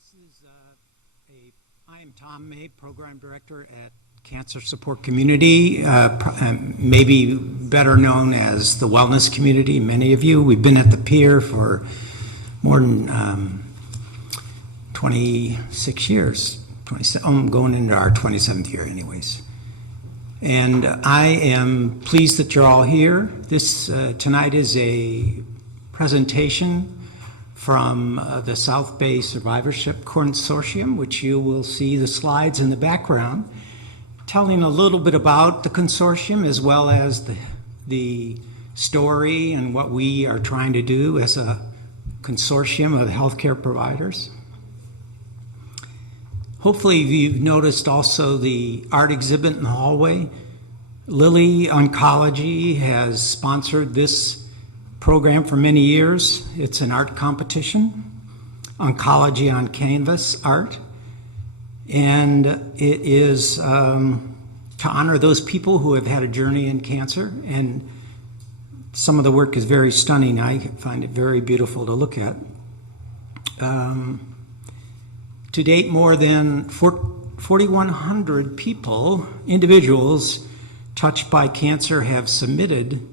This is I am Tom May, Program Director at Cancer Support Community, maybe better known as the Wellness Community. Many of you, we've been at the Pier for more than 26 years. I'm going into our 27th year anyways. And I am pleased that you're all here. This tonight is a presentation from the South Bay Survivorship Consortium, which you will see the slides in the background, telling a little bit about the consortium as well as the story and what we are trying to do as a consortium of healthcare providers. Hopefully you've noticed also the art exhibit in the hallway. Lilly Oncology has sponsored this program for many years. It's an art competition, Oncology on Canvas art, and it is to honor those people who have had a journey in cancer, and some of the work is very stunning. I find it very beautiful to look at. To date, more than 4,100 people, individuals touched by cancer, have submitted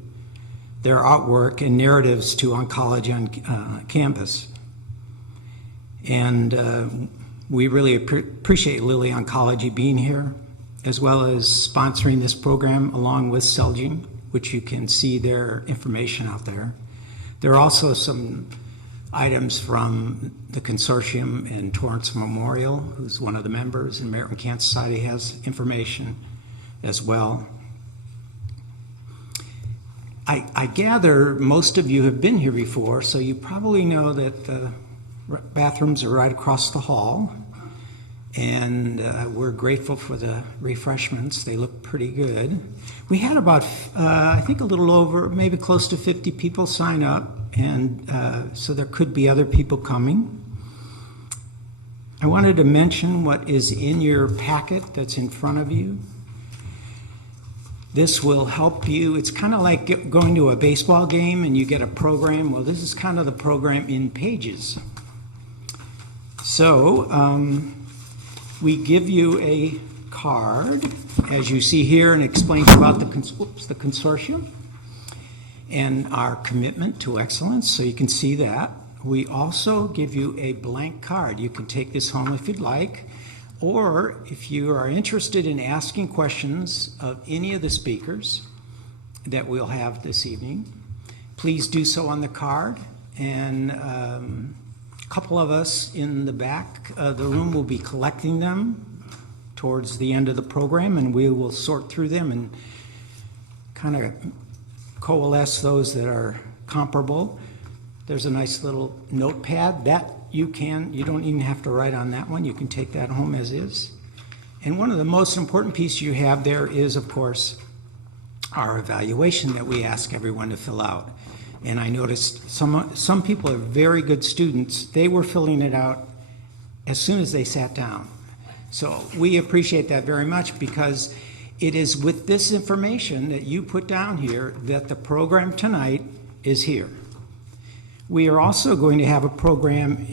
their artwork and narratives to Oncology on Canvas. And we really appreciate Lilly Oncology being here, as well as sponsoring this program along with Celgene, which you can see their information out there. There are also some items from the consortium and Torrance Memorial, who's one of the members, and American Cancer Society has information as well. I gather most of you have been here before, so you probably know that the bathrooms are right across the hall, and we're grateful for the refreshments. They look pretty good. We had about, I think a little over, maybe close to 50 people sign up, and so there could be other people coming. I wanted to mention what is in your packet that's in front of you. This will help you. It's kind of like going to a baseball game and you get a program. Well, this is kind of the program in pages. So we give you a card, as you see here, and explains about the consortium and our commitment to excellence, so you can see that. We also give you a blank card. You can take this home if you'd like, or if you are interested in asking questions of any of the speakers that we'll have this evening, please do so on the card. And a couple of us in the back of the room will be collecting them towards the end of the program, and we will sort through them and kind of coalesce those that are comparable. There's a nice little notepad that you don't even have to write on that one. You can take that home as is. And one of the most important pieces you have there is, of course, our evaluation that we ask everyone to fill out. And I noticed some people are very good students. They were filling it out as soon as they sat down. So we appreciate that very much, because it is with this information that you put down here that the program tonight is here. We are also going to have a program,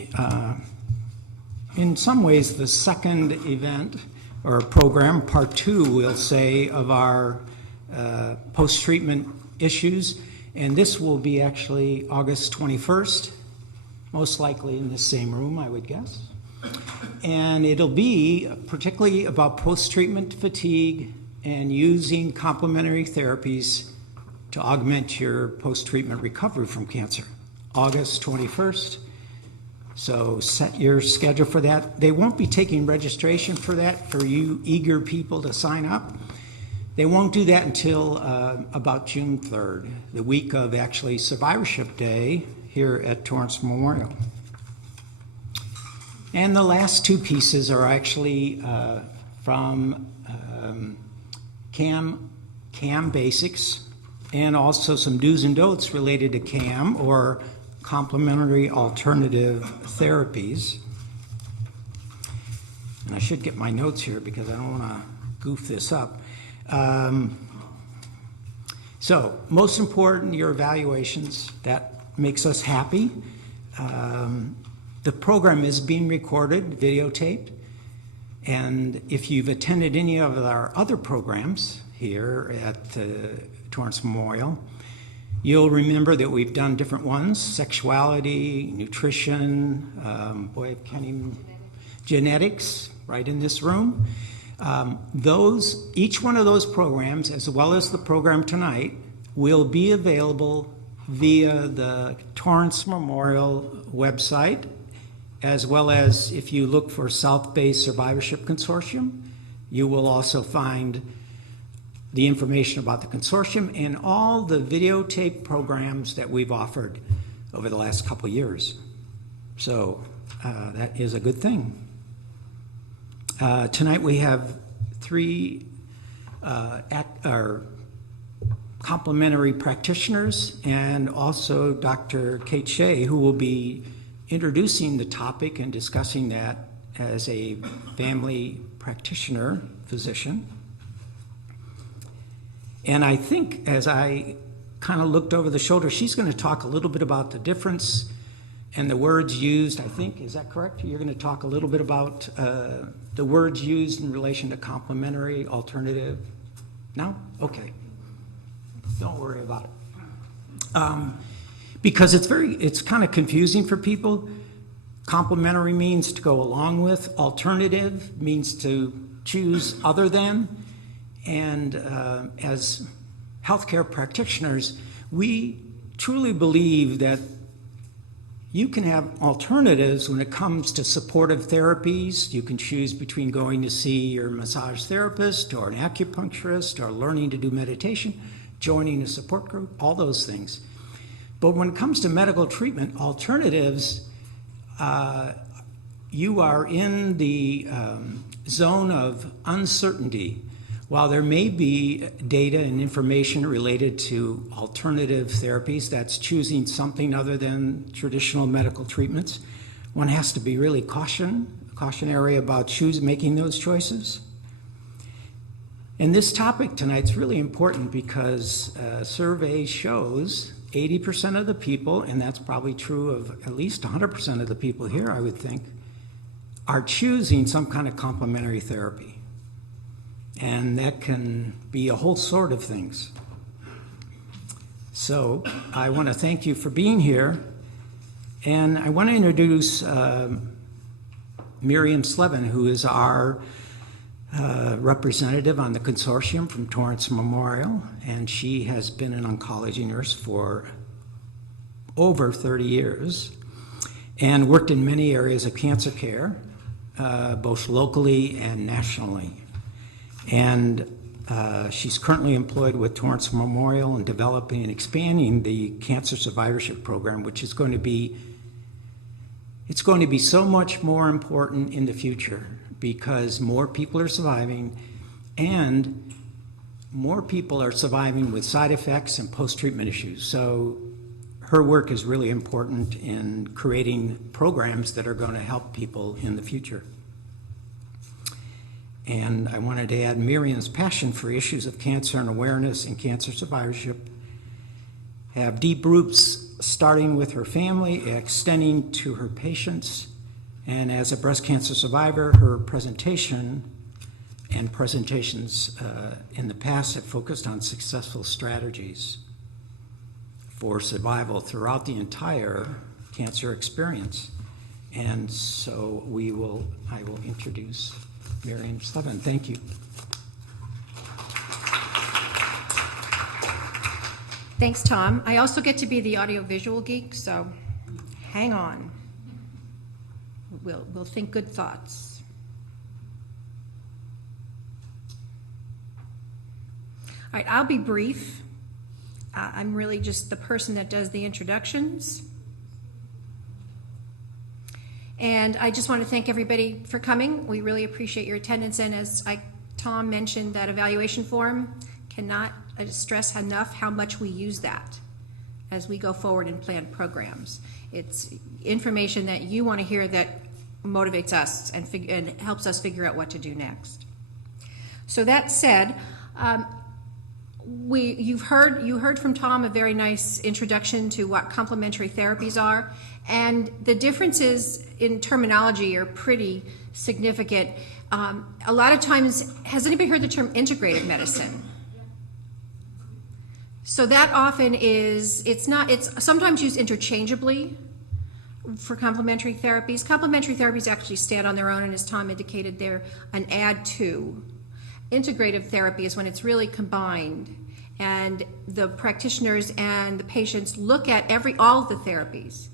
in some ways the second event or program, part two, we'll say, of our post-treatment issues. And this will be actually August 21st, most likely in the same room, I would guess. And it'll be particularly about post-treatment fatigue and using complementary therapies to augment your post-treatment recovery from cancer. August 21st. So set your schedule for that. They won't be taking registration for that for you eager people to sign up. They won't do that until about June 3rd, the week of actually Survivorship Day here at Torrance Memorial. And the last two pieces are actually from CAM Basics, and also some do's and don'ts related to CAM, or Complementary Alternative Therapies. And I should get my notes here because I don't want to goof this up. So, most important, your evaluations. That makes us happy. The program is being recorded, videotaped, and if you've attended any of our other programs here at Torrance Memorial, you'll remember that we've done different ones: sexuality, nutrition, genetics, right in this room. Each one of those programs, as well as the program tonight, will be available via the Torrance Memorial website, as well as if you look for South Bay Survivorship Consortium, you will also find the information about the consortium and all the videotape programs that we've offered over the last couple of years. So that is a good thing. Tonight we have three complementary practitioners and also Dr. Kate Shieh, who will be introducing the topic and discussing that as a family practitioner physician. And I think as I kind of looked over the shoulder, she's going to talk a little bit about the difference and the words used. I think, is that correct? You're going to talk a little bit about the words used in relation to complementary, alternative. No? Okay. Don't worry about it. Because it's kind of confusing for people. Complementary means to go along with. Alternative means to choose other than. And as healthcare practitioners, we truly believe that you can have alternatives when it comes to supportive therapies. You can choose between going to see your massage therapist or an acupuncturist or learning to do meditation, joining a support group, all those things. But when it comes to medical treatment, alternatives, you are in the zone of uncertainty. While there may be data and information related to alternative therapies, that's choosing something other than traditional medical treatments, one has to be really cautionary about making those choices. And this topic tonight's really important because a survey shows 80% of the people, and that's probably true of at least 100% of the people here, I would think, are choosing some kind of complementary therapy. And that can be a whole sort of things. So I want to thank you for being here. And I want to introduce Miriam Slevin, who is our representative on the consortium from Torrance Memorial. And she has been an oncology nurse for over 30 years and worked in many areas of cancer care, both locally and nationally. And she's currently employed with Torrance Memorial in developing and expanding the cancer survivorship program, which is going to be so much more important in the future because more people are surviving and more people are surviving with side effects and post-treatment issues. So her work is really important in creating programs that are going to help people in the future. And I wanted to add Miriam's passion for issues of cancer and awareness and cancer survivorship have deep roots starting with her family, extending to her patients. And as a breast cancer survivor, her presentations in the past have focused on successful strategies for survival throughout the entire cancer experience. And so I will introduce Miriam Slevin. Thank you. Thanks, Tom. I also get to be the audiovisual geek, so hang on. We'll think good thoughts. All right, I'll be brief. I'm really just the person that does the introductions. And I just want to thank everybody for coming. We really appreciate your attendance. And as Tom mentioned, that evaluation form, cannot stress enough how much we use that as we go forward and plan programs. It's information that you want to hear that motivates us and helps us figure out what to do next. So that said, you heard from Tom a very nice introduction to what complementary therapies are, and the differences in terminology are pretty significant. A lot of times, has anybody heard the term integrative medicine? So that often it's sometimes used interchangeably for complementary therapies. Complementary therapies actually stand on their own, and as Tom indicated, they're an add to. Integrative therapy is when it's really combined, and the practitioners and the patients look at all of the therapies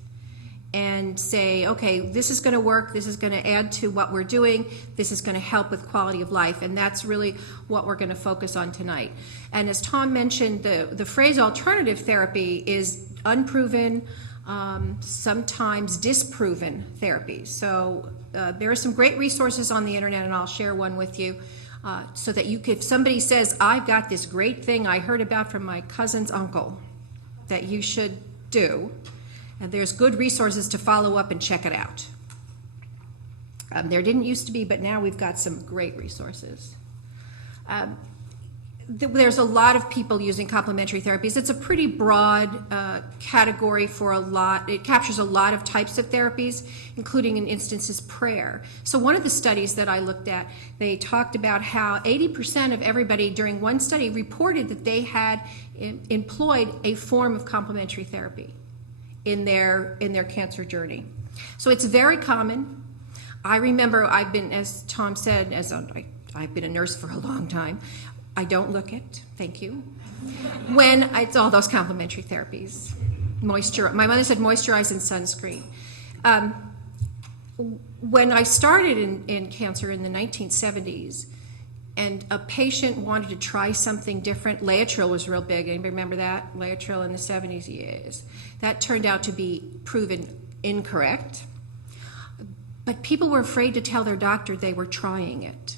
and say, okay, this is going to work, this is going to add to what we're doing, this is going to help with quality of life, and that's really what we're going to focus on tonight. And as Tom mentioned, the phrase alternative therapy is unproven, sometimes disproven therapies. So there are some great resources on the internet, and I'll share one with you, so that if somebody says, I've got this great thing I heard about from my cousin's uncle that you should do, and there's good resources to follow up and check it out. There didn't used to be, but now we've got some great resources. There's a lot of people using complementary therapies. It's a pretty broad category for a lot. It captures a lot of types of therapies, including in instances prayer. So one of the studies that I looked at, they talked about how 80% of everybody during one study reported that they had employed a form of complementary therapy in their cancer journey. So it's very common. I remember as Tom said, I've been a nurse for a long time. I don't look it, thank you. When it's all those complementary therapies. My mother said moisturize and sunscreen. When I started in cancer in the 1970s, and a patient wanted to try something different, Laetrile was real big. Anybody remember that? Laetrile in the 70s, yes. That turned out to be proven incorrect. But people were afraid to tell their doctor they were trying it.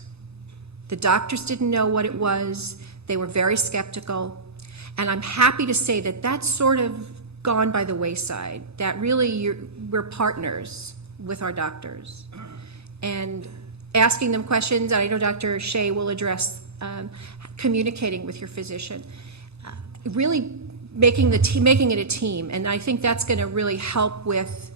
The doctors didn't know what it was. They were very skeptical. And I'm happy to say that that's sort of gone by the wayside, that really we're partners with our doctors. And asking them questions, I know Dr. Shieh will address communicating with your physician, really making it a team. And I think that's going to really help with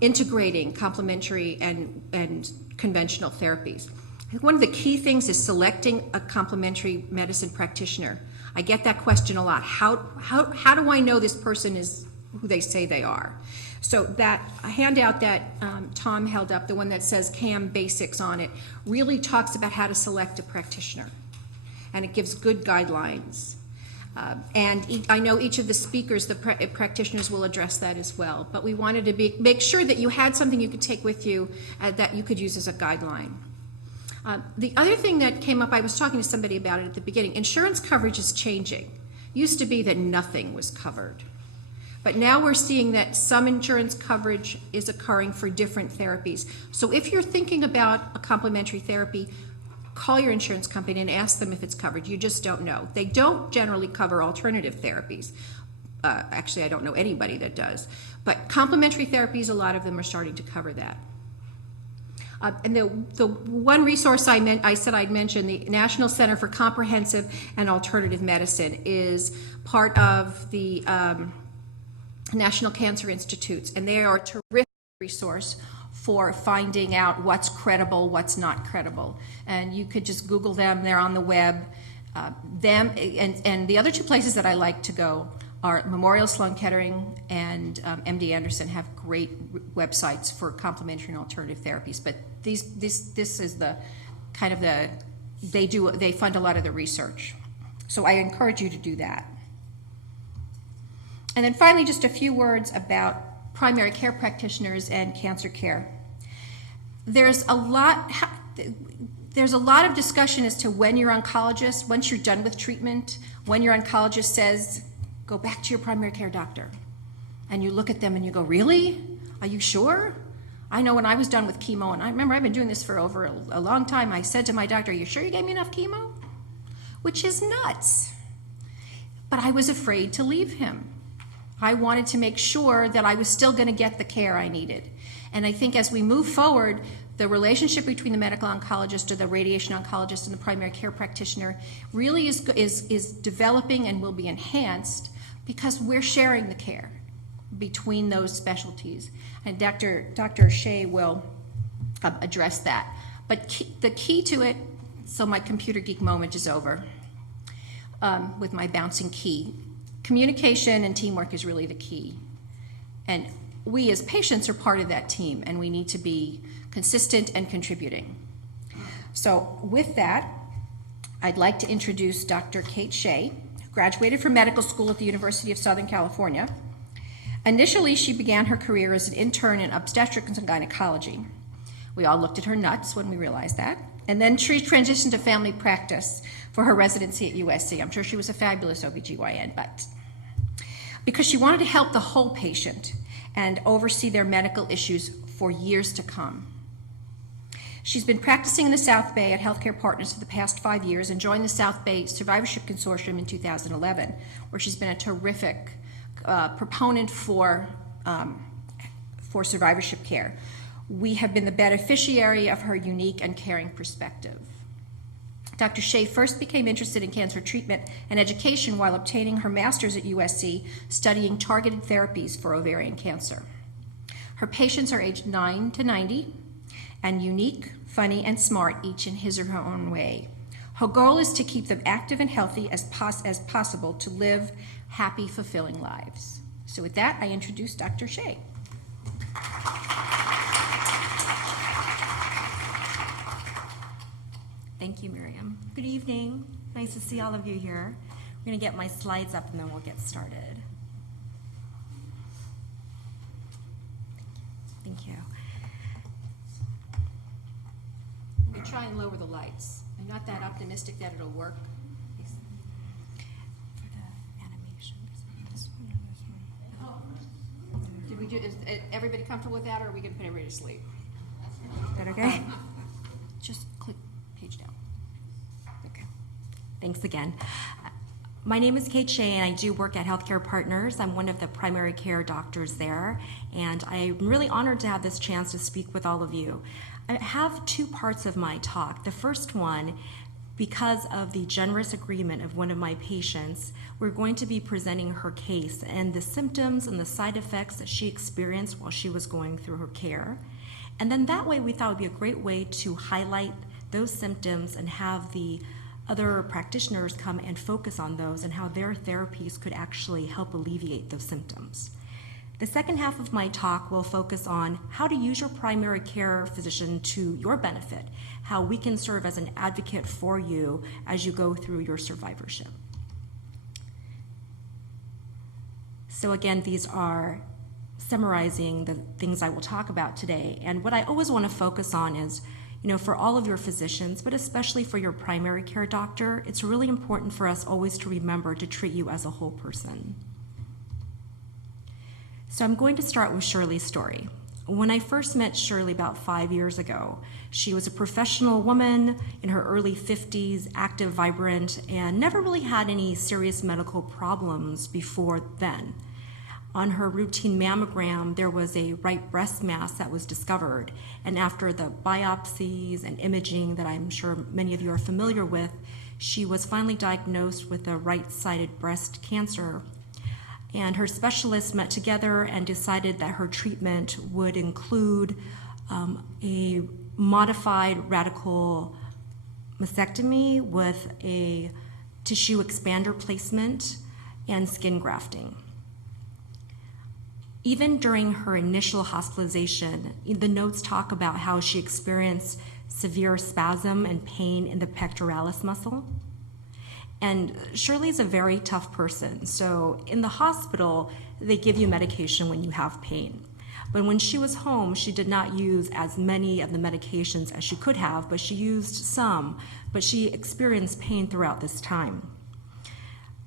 integrating complementary and conventional therapies. I think one of the key things is selecting a complementary medicine practitioner. I get that question a lot. How do I know this person is who they say they are? So that handout that Tom held up, the one that says CAM Basics on it, really talks about how to select a practitioner. And it gives good guidelines. And I know each of the speakers, the practitioners, will address that as well. But we wanted to make sure that you had something you could take with you that you could use as a guideline. The other thing that came up, I was talking to somebody about it at the beginning, insurance coverage is changing. Used to be that nothing was covered. But now we're seeing that some insurance coverage is occurring for different therapies. So if you're thinking about a complementary therapy, call your insurance company and ask them if it's covered. You just don't know. They don't generally cover alternative therapies. Actually, I don't know anybody that does. But complementary therapies, a lot of them are starting to cover that. And the one resource I said I'd mention, the National Center for Comprehensive and Alternative Medicine, is part of the National Cancer Institutes, and they are a terrific resource for finding out what's credible, what's not credible. And you could just Google them, they're on the web. And the other two places that I like to go are Memorial Sloan Kettering and MD Anderson have great websites for complementary and alternative therapies. But this is the kind of they fund a lot of the research. So I encourage you to do that. And then finally, just a few words about primary care practitioners and cancer care. There's a lot of discussion as to when your oncologist, once you're done with treatment, when your oncologist says, go back to your primary care doctor. And you look at them and you go, really? Are you sure? I know when I was done with chemo, and I remember I've been doing this for over a long time, I said to my doctor, are you sure you gave me enough chemo? Which is nuts. But I was afraid to leave him. I wanted to make sure that I was still going to get the care I needed. And I think as we move forward, the relationship between the medical oncologist or the radiation oncologist and the primary care practitioner really is developing and will be enhanced because we're sharing the care between those specialties. And Dr. Shieh will address that. But the key to it, so my computer geek moment is over with my bouncing key. Communication and teamwork is really the key. And we as patients are part of that team, and we need to be consistent and contributing. So with that, I'd like to introduce Dr. Kate Shieh, who graduated from medical school at the University of Southern California. Initially, she began her career as an intern in obstetrics and gynecology. We all looked at her nuts when we realized that. And then she transitioned to family practice for her residency at USC. I'm sure she was a fabulous OBGYN, but because she wanted to help the whole patient and oversee their medical issues for years to come. She's been practicing in the South Bay at Healthcare Partners for the past 5 years and joined the South Bay Survivorship Consortium in 2011, where she's been a terrific proponent for survivorship care. We have been the beneficiary of her unique and caring perspective. Dr. Shieh first became interested in cancer treatment and education while obtaining her master's at USC, studying targeted therapies for ovarian cancer. Her patients are aged 9 to 90 and unique, funny, and smart, each in his or her own way. Her goal is to keep them active and healthy as possible to live happy, fulfilling lives. So with that, I introduce Dr. Shieh. Thank you, Miriam. Good evening. Nice to see all of you here. I'm going to get my slides up and then we'll get started. Thank you. We try and lower the lights. I'm not that optimistic that it'll work. For the animation, this one. Did we do? Is everybody comfortable with that, or are we going to put everybody to sleep? Is that okay? Just click page down. Okay. Thanks again. My name is Kate Shieh, and I do work at Healthcare Partners. I'm one of the primary care doctors there, and I'm really honored to have this chance to speak with all of you. I have two parts of my talk. The first one, because of the generous agreement of one of my patients, we're going to be presenting her case and the symptoms and the side effects that she experienced while she was going through her care. And then that way we thought it would be a great way to highlight those symptoms and have the other practitioners come and focus on those and how their therapies could actually help alleviate those symptoms. The second half of my talk will focus on how to use your primary care physician to your benefit, how we can serve as an advocate for you as you go through your survivorship. So again, these are summarizing the things I will talk about today. And what I always want to focus on is, for all of your physicians, but especially for your primary care doctor, it's really important for us always to remember to treat you as a whole person. So I'm going to start with Shirley's story. When I first met Shirley about 5 years ago, she was a professional woman in her early 50s, active, vibrant, and never really had any serious medical problems before then. On her routine mammogram, there was a right breast mass that was discovered, and after the biopsies and imaging that I'm sure many of you are familiar with, she was finally diagnosed with a right-sided breast cancer. And her specialists met together and decided that her treatment would include a modified radical mastectomy with a tissue expander placement and skin grafting. Even during her initial hospitalization, the notes talk about how she experienced severe spasm and pain in the pectoralis muscle. And Shirley's a very tough person. So in the hospital, they give you medication when you have pain. But when she was home, she did not use as many of the medications as she could have, but she used some, but she experienced pain throughout this time.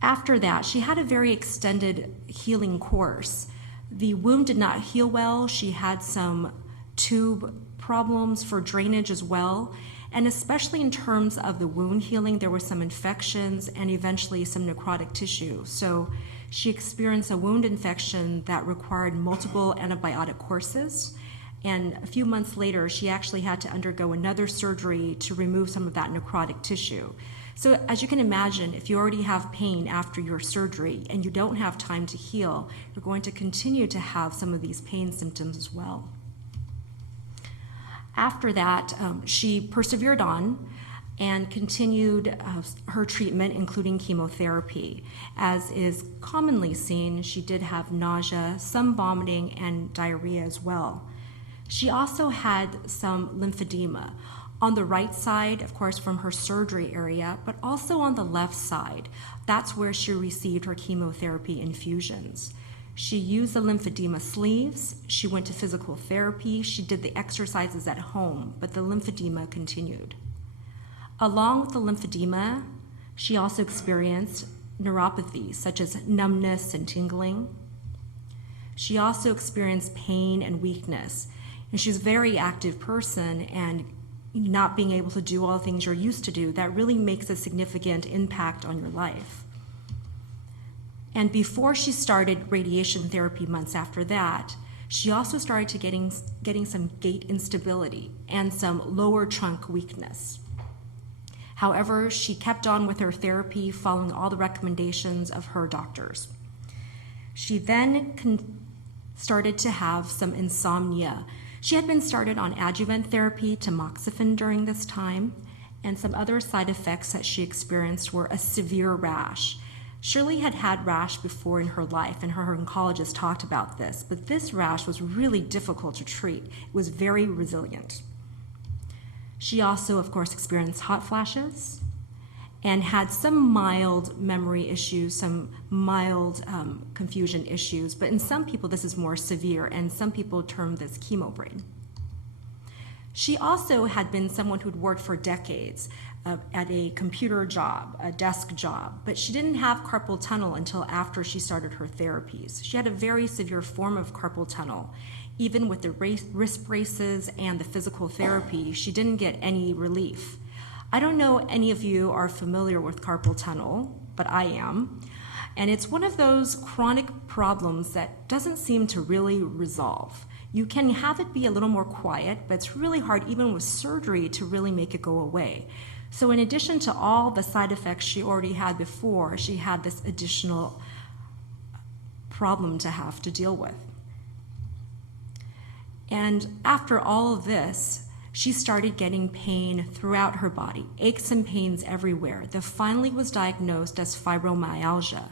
After that, she had a very extended healing course. The wound did not heal well. She had some tube problems for drainage as well. And especially in terms of the wound healing, there were some infections and eventually some necrotic tissue. So she experienced a wound infection that required multiple antibiotic courses. And a few months later, she actually had to undergo another surgery to remove some of that necrotic tissue. So as you can imagine, if you already have pain after your surgery and you don't have time to heal, you're going to continue to have some of these pain symptoms as well. After that, she persevered on and continued her treatment, including chemotherapy. As is commonly seen, she did have nausea, some vomiting, and diarrhea as well. She also had some lymphedema on the right side, of course, from her surgery area, but also on the left side. That's where she received her chemotherapy infusions. She used the lymphedema sleeves, she went to physical therapy, she did the exercises at home, but the lymphedema continued. Along with the lymphedema, she also experienced neuropathy, such as numbness and tingling. She also experienced pain and weakness. And she's a very active person, and not being able to do all the things you're used to do, that really makes a significant impact on your life. And before she started radiation therapy months after that, she also started to getting some gait instability and some lower trunk weakness. However, she kept on with her therapy, following all the recommendations of her doctors. She then started to have some insomnia. She had been started on adjuvant therapy, tamoxifen, during this time, and some other side effects that she experienced were a severe rash. Shirley had had rash before in her life, and her oncologist talked about this, but this rash was really difficult to treat. It was very resilient. She also, of course, experienced hot flashes and had some mild memory issues, some mild confusion issues, but in some people this is more severe, and some people term this chemo brain. She also had been someone who'd worked for decades at a computer job, a desk job, but she didn't have carpal tunnel until after she started her therapies. She had a very severe form of carpal tunnel. Even with the wrist braces and the physical therapy, she didn't get any relief. I don't know any of you are familiar with carpal tunnel, but I am. And it's one of those chronic problems that doesn't seem to really resolve. You can have it be a little more quiet, but it's really hard, even with surgery, to really make it go away. So in addition to all the side effects she already had before, she had this additional problem to have to deal with. And after all of this, she started getting pain throughout her body, aches and pains everywhere, that finally was diagnosed as fibromyalgia.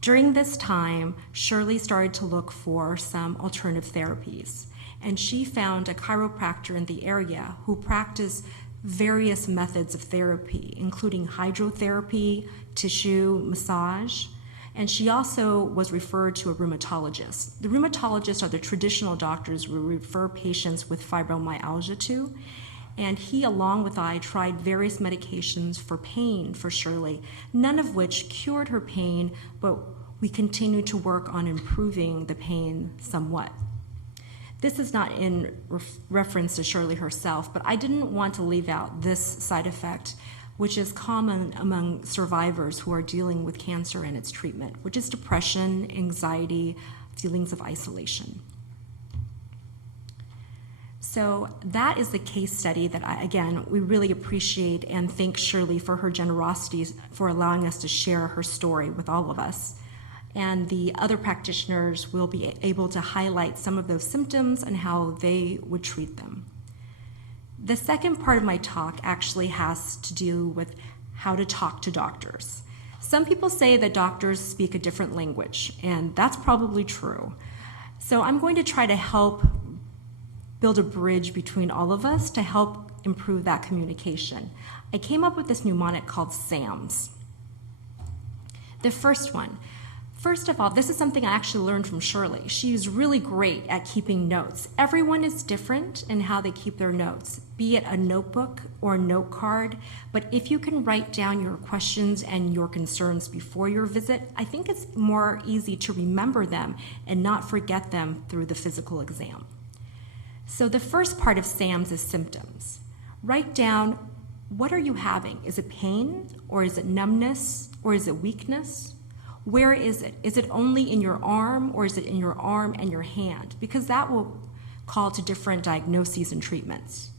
During this time, Shirley started to look for some alternative therapies, and she found a chiropractor in the area who practiced various methods of therapy, including hydrotherapy, tissue, massage, and she also was referred to a rheumatologist. The rheumatologists are the traditional doctors we refer patients with fibromyalgia to, and he, along with I, tried various medications for pain for Shirley, none of which cured her pain, but we continued to work on improving the pain somewhat. This is not in reference to Shirley herself, but I didn't want to leave out this side effect, which is common among survivors who are dealing with cancer and its treatment, which is depression, anxiety, feelings of isolation. So that is the case study that, we really appreciate and thank Shirley for her generosity for allowing us to share her story with all of us. And the other practitioners will be able to highlight some of those symptoms and how they would treat them. The second part of my talk actually has to do with how to talk to doctors. Some people say that doctors speak a different language, and that's probably true. So I'm going to try to help build a bridge between all of us to help improve that communication. I came up with this mnemonic called SAMS. The first one. First of all, this is something I actually learned from Shirley. She's really great at keeping notes. Everyone is different in how they keep their notes, be it a notebook or a note card, but if you can write down your questions and your concerns before your visit, I think it's more easy to remember them and not forget them through the physical exam. So the first part of SAMS is symptoms. Write down, what are you having? Is it pain, or is it numbness, or is it weakness? Where is it? Is it only in your arm, or is it in your arm and your hand? Because that will call to different diagnoses and treatments.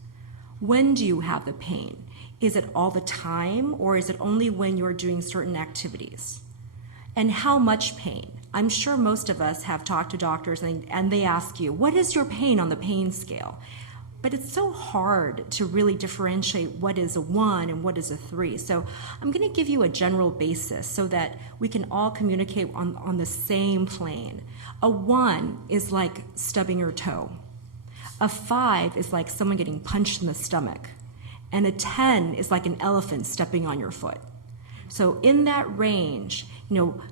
When do you have the pain? Is it all the time, or is it only when you're doing certain activities? And how much pain? I'm sure most of us have talked to doctors and they ask you, what is your pain on the pain scale? But it's so hard to really differentiate what is a 1 and what is a 3. So I'm going to give you a general basis so that we can all communicate on the same plane. A 1 is like stubbing your toe. A 5 is like someone getting punched in the stomach. And a 10 is like an elephant stepping on your foot. So in that range,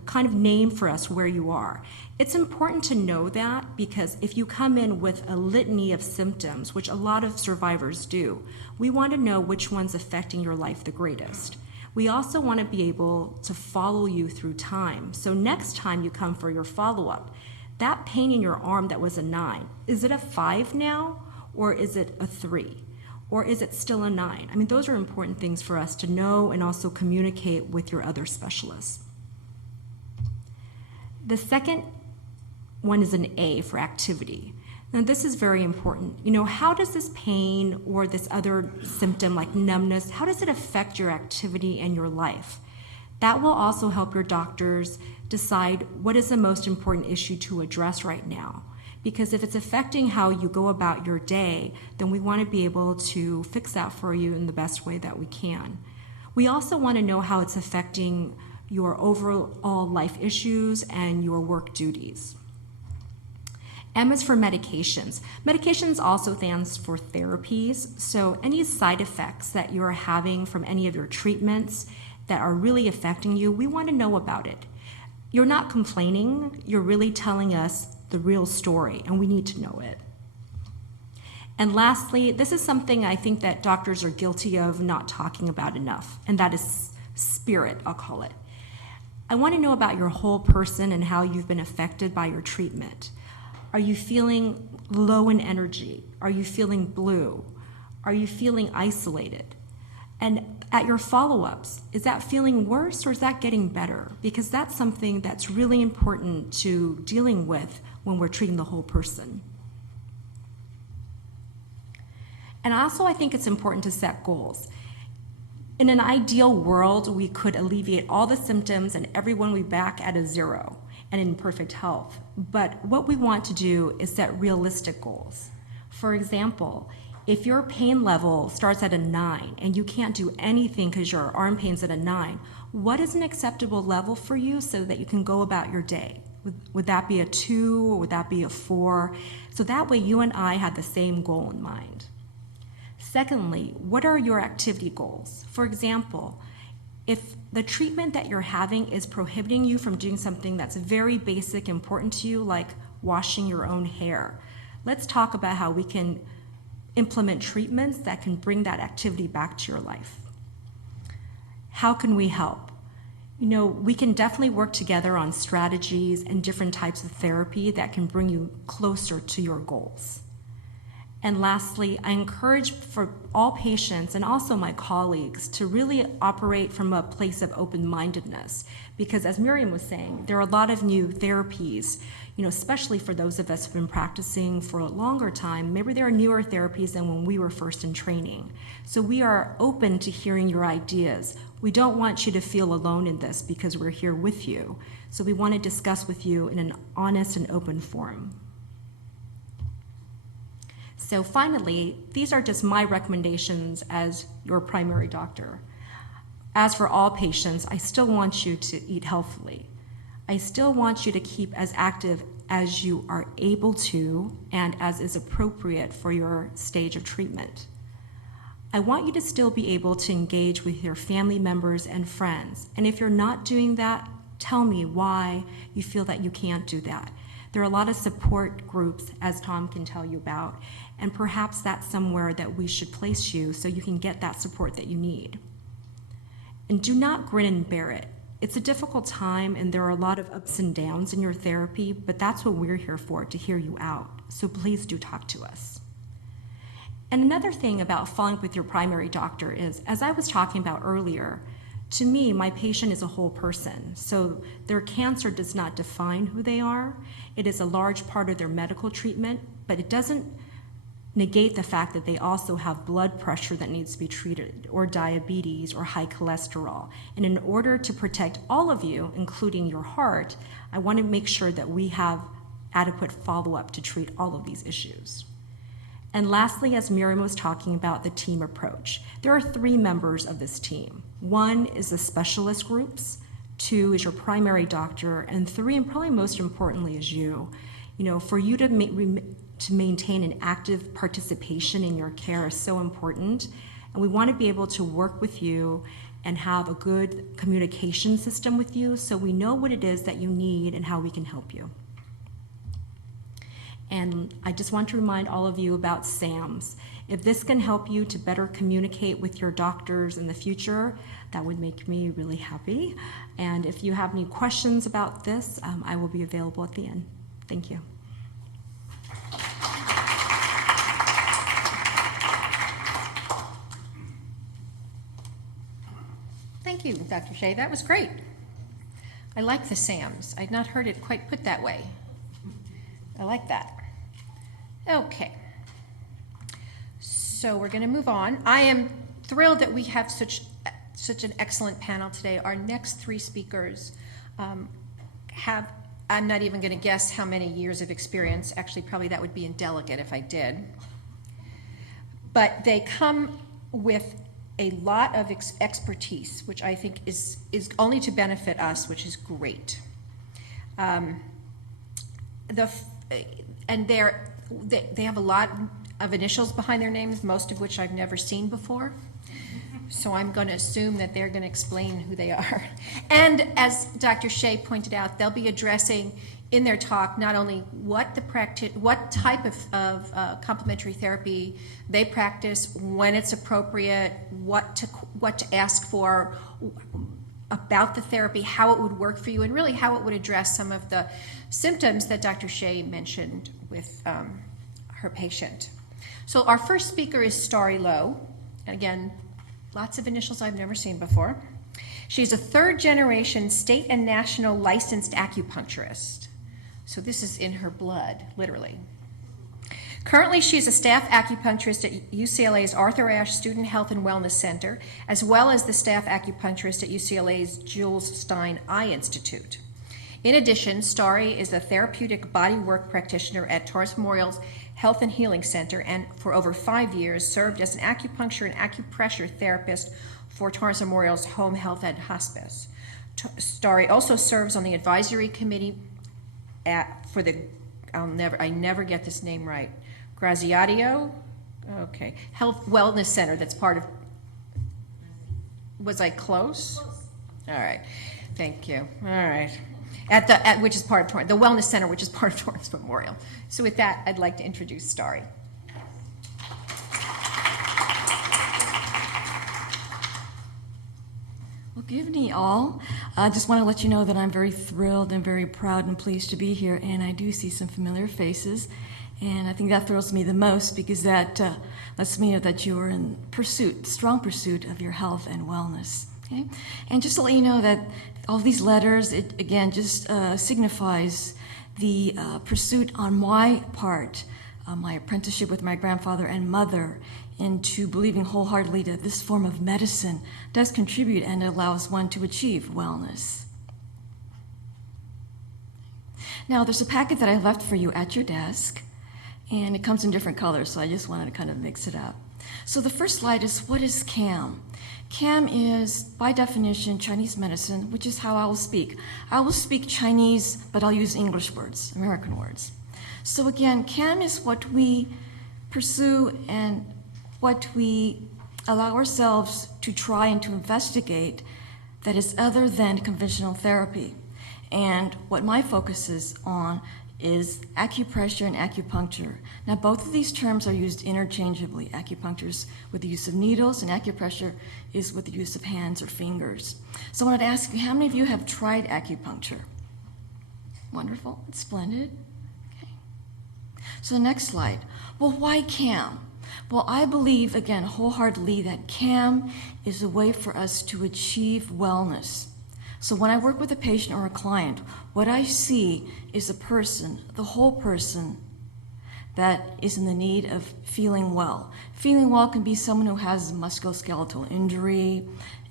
kind of name for us where you are. It's important to know that because if you come in with a litany of symptoms, which a lot of survivors do, we want to know which one's affecting your life the greatest. We also want to be able to follow you through time. So next time you come for your follow-up, that pain in your arm that was a 9, is it a 5 now, or is it a 3? Or is it still a 9? I mean, those are important things for us to know and also communicate with your other specialists. The second one is an A for activity. Now, this is very important. How does this pain or this other symptom like numbness, how does it affect your activity and your life? That will also help your doctors decide what is the most important issue to address right now. Because if it's affecting how you go about your day, then we want to be able to fix that for you in the best way that we can. We also want to know how it's affecting your overall life issues and your work duties. M is for medications. Medications also stands for therapies, so any side effects that you're having from any of your treatments that are really affecting you, we want to know about it. You're not complaining, you're really telling us the real story, and we need to know it. And lastly, this is something I think that doctors are guilty of not talking about enough, and that is spirit, I'll call it. I want to know about your whole person and how you've been affected by your treatment. Are you feeling low in energy? Are you feeling blue? Are you feeling isolated? And at your follow-ups, is that feeling worse or is that getting better? Because that's something that's really important to dealing with when we're treating the whole person. And also, I think it's important to set goals. In an ideal world, we could alleviate all the symptoms and everyone would be back at a 0 and in perfect health. But what we want to do is set realistic goals. For example, if your pain level starts at a 9 and you can't do anything because your arm pain's at a 9, what is an acceptable level for you so that you can go about your day? Would that be a 2 or would that be a 4? So that way you and I have the same goal in mind. Secondly, what are your activity goals? For example, if the treatment that you're having is prohibiting you from doing something that's very basic, important to you, like washing your own hair, let's talk about how we can implement treatments that can bring that activity back to your life. How can we help? We can definitely work together on strategies and different types of therapy that can bring you closer to your goals. And lastly, I encourage for all patients and also my colleagues to really operate from a place of open-mindedness because as Miriam was saying, there are a lot of new therapies, especially for those of us who've been practicing for a longer time. Maybe there are newer therapies than when we were first in training. So we are open to hearing your ideas. We don't want you to feel alone in this because we're here with you. So we want to discuss with you in an honest and open forum. So finally, these are just my recommendations as your primary doctor. As for all patients, I still want you to eat healthfully. I still want you to keep as active as you are able to and as is appropriate for your stage of treatment. I want you to still be able to engage with your family members and friends. And if you're not doing that, tell me why you feel that you can't do that. There are a lot of support groups, as Tom can tell you about, and perhaps that's somewhere that we should place you so you can get that support that you need. And do not grin and bear it. It's a difficult time and there are a lot of ups and downs in your therapy, but that's what we're here for, to hear you out. So please do talk to us. And another thing about following up with your primary doctor is, as I was talking about earlier, to me, my patient is a whole person. So their cancer does not define who they are. It is a large part of their medical treatment, but it doesn't negate the fact that they also have blood pressure that needs to be treated, or diabetes, or high cholesterol. And in order to protect all of you, including your heart, I want to make sure that we have adequate follow-up to treat all of these issues. And lastly, as Miriam was talking about, the team approach. There are 3 members of this team. 1 is the specialist groups, 2 is your primary doctor, and 3, and probably most importantly, is you. You know, for you to maintain an active participation in your care is so important, and we want to be able to work with you and have a good communication system with you so we know what it is that you need and how we can help you. And I just want to remind all of you about SAMS. If this can help you to better communicate with your doctors in the future, that would make me really happy. And if you have any questions about this, I will be available at the end. Thank you. Thank you, Dr. Shieh. That was great. I like the SAMs. I'd not heard it quite put that way. I like that. Okay. So we're going to move on. I am thrilled that we have such an excellent panel today. Our next 3 speakers have, I'm not even going to guess how many years of experience. Actually, probably that would be indelicate if I did. But they come with a lot of expertise, which I think is only to benefit us, which is great. They have a lot of initials behind their names, most of which I've never seen before. So I'm going to assume that they're going to explain who they are. And as Dr. Shieh pointed out, they'll be addressing in their talk not only what type of complementary therapy they practice, when it's appropriate, what to ask for about the therapy, how it would work for you, and really how it would address some of the symptoms that Dr. Shieh mentioned with her patient. So our first speaker is Starrie Lowe. And again, lots of initials I've never seen before. She's a 3rd-generation state and national licensed acupuncturist. So this is in her blood, literally. Currently, she's a staff acupuncturist at UCLA's Arthur Ashe Student Health and Wellness Center, as well as the staff acupuncturist at UCLA's Jules Stein Eye Institute. In addition, Starrie is a therapeutic bodywork practitioner at Torrance Memorial's Health and Healing Center, and for over 5 years served as an acupuncture and acupressure therapist for Torrance Memorial's Home Health and Hospice. Starrie also serves on the advisory committee for the, I never get this name right, Graziadio, okay, Health Wellness Center that's part of, was I close? All right, thank you, all right. Which is part of Torrance, the Wellness Center, which is part of Torrance Memorial. So with that, I'd like to introduce Starrie. Well, good evening, all. I just want to let you know that I'm very thrilled and very proud and pleased to be here, and I do see some familiar faces, and I think that thrills me the most because that lets me know that you're in strong pursuit of your health and wellness. Okay? And just to let you know that all these letters, it again just signifies the pursuit on my part, my apprenticeship with my grandfather and mother, into believing wholeheartedly that this form of medicine does contribute and allows one to achieve wellness. Now, there's a packet that I left for you at your desk, and it comes in different colors, so I just wanted to kind of mix it up. So the first slide is, what is CAM? CAM is, by definition, Chinese medicine, which is how I will speak. I will speak Chinese, but I'll use English words, American words. So again, CAM is what we pursue and what we allow ourselves to try and to investigate that is other than conventional therapy. And what my focus is on is acupressure and acupuncture. Now, both of these terms are used interchangeably. Acupuncture is with the use of needles, and acupressure is with the use of hands or fingers. So I wanted to ask you, how many of you have tried acupuncture? Wonderful, it's splendid. Okay. So the next slide. Well, why CAM? Well, I believe, again, wholeheartedly that CAM is a way for us to achieve wellness. So when I work with a patient or a client, what I see is a person, the whole person, that is in the need of feeling well. Feeling well can be someone who has musculoskeletal injury,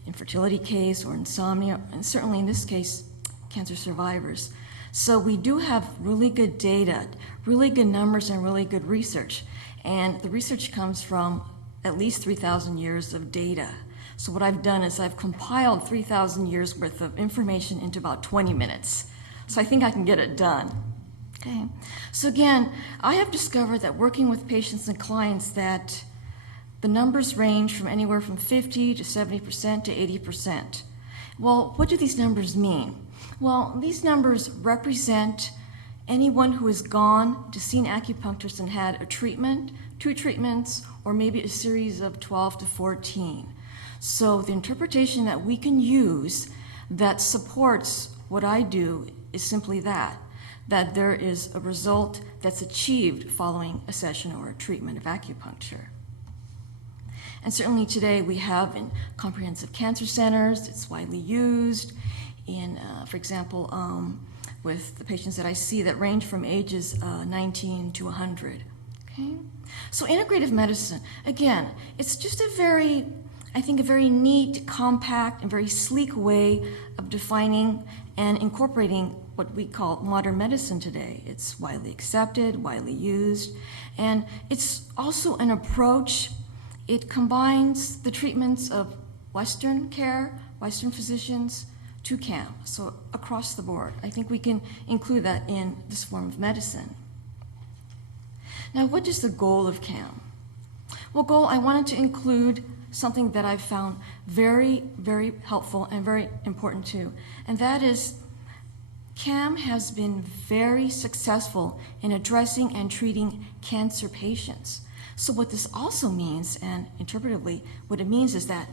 infertility case, or insomnia, and certainly in this case, cancer survivors. So we do have really good data, really good numbers, and really good research. And the research comes from at least 3,000 years of data. So what I've done is I've compiled 3,000 years worth of information into about 20 minutes. So I think I can get it done. Okay. So again, I have discovered that working with patients and clients that the numbers range from anywhere from 50 to 70% to 80%. Well, what do these numbers mean? Well, these numbers represent anyone who has gone to see an acupuncturist and had a treatment, 2 treatments, or maybe a series of 12 to 14. So the interpretation that we can use that supports what I do is simply that there is a result that's achieved following a session or a treatment of acupuncture. And certainly today we have in comprehensive cancer centers, it's widely used in, for example, with the patients that I see that range from ages 19 to 100. Okay? So integrative medicine, again, it's just a very neat, compact, and very sleek way of defining and incorporating what we call modern medicine today. It's widely accepted, widely used, and it's also an approach. It combines the treatments of Western care, Western physicians, to CAM, so across the board. I think we can include that in this form of medicine. Now, what is the goal of CAM? Well, I wanted to include something that I've found very, very helpful and very important too, and that is CAM has been very successful in addressing and treating cancer patients. So what this also means, and interpretively, what it means is that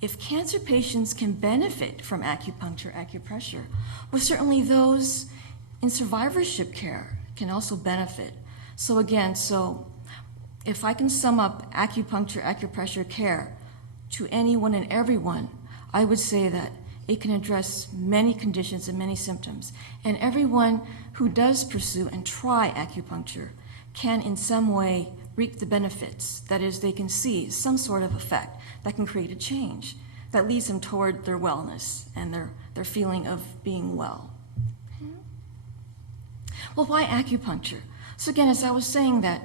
if cancer patients can benefit from acupuncture, acupressure, well, certainly those in survivorship care can also benefit. So again, if I can sum up acupuncture, acupressure care to anyone and everyone, I would say that it can address many conditions and many symptoms. And everyone who does pursue and try acupuncture can in some way reap the benefits. That is, they can see some sort of effect that can create a change that leads them toward their wellness and their feeling of being well. Well, why acupuncture? So again, as I was saying that,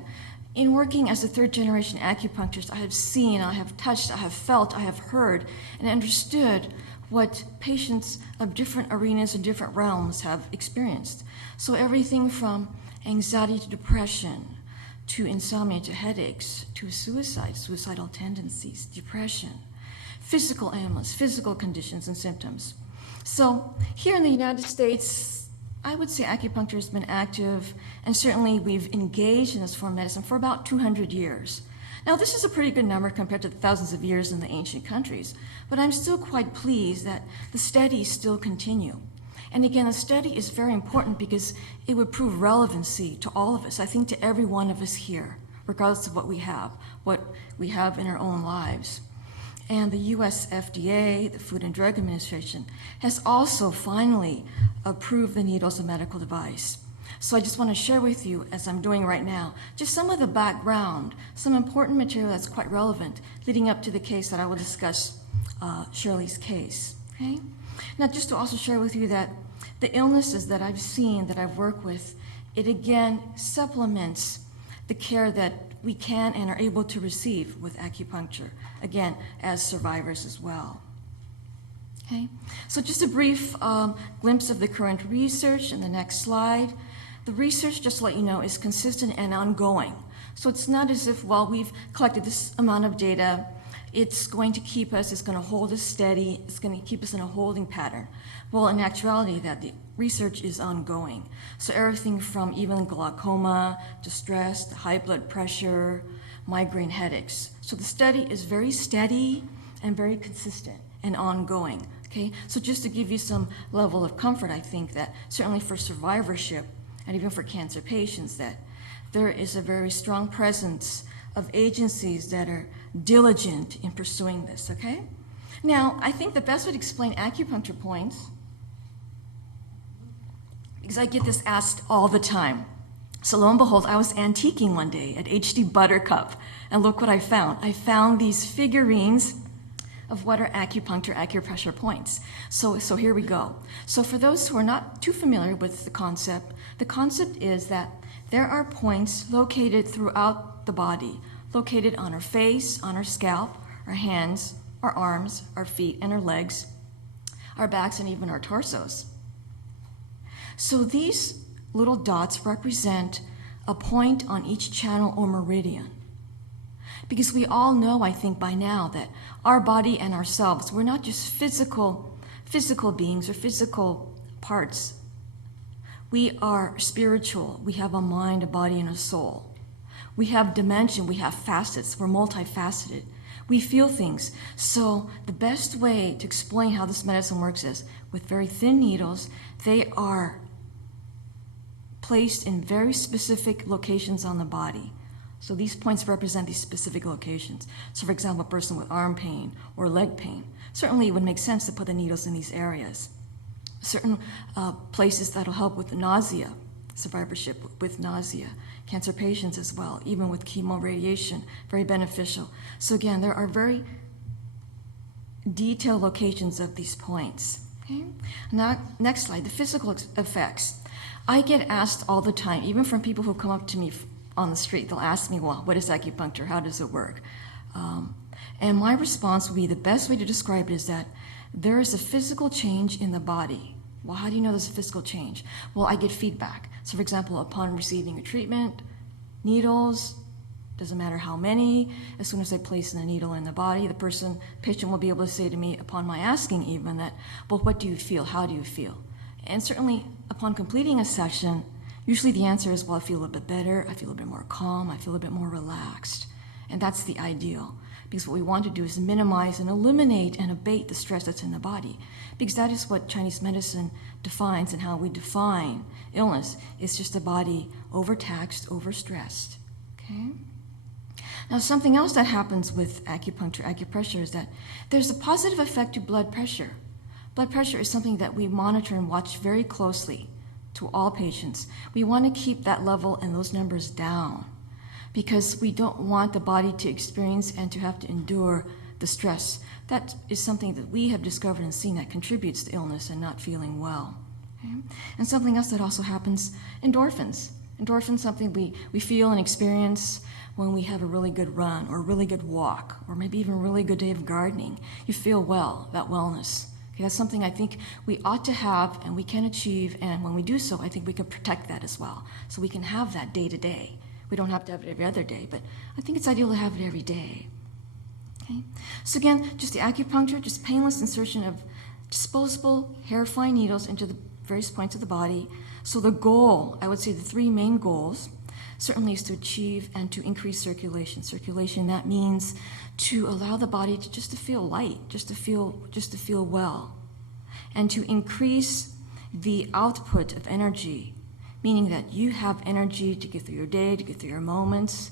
in working as a third-generation acupuncturist, I have seen, I have touched, I have felt, I have heard, and understood what patients of different arenas and different realms have experienced. So everything from anxiety to depression, to insomnia, to headaches, to suicide, suicidal tendencies, depression, physical ailments, physical conditions and symptoms. So here in the United States, I would say acupuncture has been active, and certainly we've engaged in this form of medicine for about 200 years. Now, this is a pretty good number compared to the thousands of years in the ancient countries, but I'm still quite pleased that the studies still continue. And again, the study is very important because it would prove relevancy to all of us, I think to every one of us here, regardless of what we have in our own lives. And the US FDA, the Food and Drug Administration, has also finally approved the needle as a medical device. So I just want to share with you, as I'm doing right now, just some of the background, some important material that's quite relevant leading up to the case that I will discuss, Shirley's case. Okay? Now, just to also share with you that the illnesses that I've seen, that I've worked with, it again supplements the care that we can and are able to receive with acupuncture, again, as survivors as well. Okay? So just a brief glimpse of the current research in the next slide. The research, just to let you know, is consistent and ongoing. So it's not as if, well, we've collected this amount of data, it's going to keep us, it's going to hold us steady, it's going to keep us in a holding pattern. Well, in actuality, that the research is ongoing. So everything from even glaucoma to stress, to high blood pressure, migraine headaches. So the study is very steady and very consistent and ongoing. Okay? So just to give you some level of comfort, I think that certainly for survivorship and even for cancer patients, that there is a very strong presence of agencies that are diligent in pursuing this, okay? Now, I think the best way to explain acupuncture points, because I get this asked all the time. So lo and behold, I was antiquing one day at HD Buttercup, and look what I found. I found these figurines of what are acupressure points. So here we go. So for those who are not too familiar with the concept is that there are points located throughout the body, located on our face, on our scalp, our hands, our arms, our feet, and our legs, our backs, and even our torsos. So these little dots represent a point on each channel or meridian. Because we all know, I think by now, that our body and ourselves, we're not just physical beings or physical parts. We are spiritual. We have a mind, a body, and a soul. We have dimension. We have facets. We're multifaceted. We feel things. So the best way to explain how this medicine works is with very thin needles. They are placed in very specific locations on the body. So these points represent these specific locations. So for example, a person with arm pain or leg pain, certainly it would make sense to put the needles in these areas. Certain places that'll help with nausea, survivorship with nausea, cancer patients as well, even with chemo radiation, very beneficial. So again, there are very detailed locations of these points. Okay? Now, next slide, the physical effects. I get asked all the time, even from people who come up to me on the street, they'll ask me, well, what is acupuncture? How does it work? And my response would be the best way to describe it is that there is a physical change in the body. Well, how do you know there's a physical change? Well, I get feedback. So for example, upon receiving a treatment, needles, doesn't matter how many, as soon as I place the needle in the body, the patient will be able to say to me, upon my asking even, that, well, what do you feel? How do you feel? And certainly upon completing a session, usually the answer is, well, I feel a bit better, I feel a bit more calm, I feel a bit more relaxed. And that's the ideal, because what we want to do is minimize and eliminate and abate the stress that's in the body, because that is what Chinese medicine defines, and how we define illness. It's just a body overtaxed, overstressed. Okay? Now, something else that happens with acupressure is that there's a positive effect to blood pressure. Blood pressure is something that we monitor and watch very closely to all patients. We want to keep that level and those numbers down because we don't want the body to experience and to have to endure the stress. That is something that we have discovered and seen that contributes to illness and not feeling well. Okay? And something else that also happens, endorphins. Endorphins, something we feel and experience when we have a really good run or a really good walk or maybe even a really good day of gardening. You feel well, that wellness. Okay, that's something I think we ought to have and we can achieve, and when we do so, I think we can protect that as well. So we can have that day to day. We don't have to have it every other day, but I think it's ideal to have it every day. Okay? So again, just the acupuncture, just painless insertion of disposable hair-fine needles into the various points of the body. So the goal, I would say the three main goals, certainly is to achieve and to increase circulation. Circulation, that means to allow the body to just to feel light, just to feel well, and to increase the output of energy, meaning that you have energy to get through your day, to get through your moments,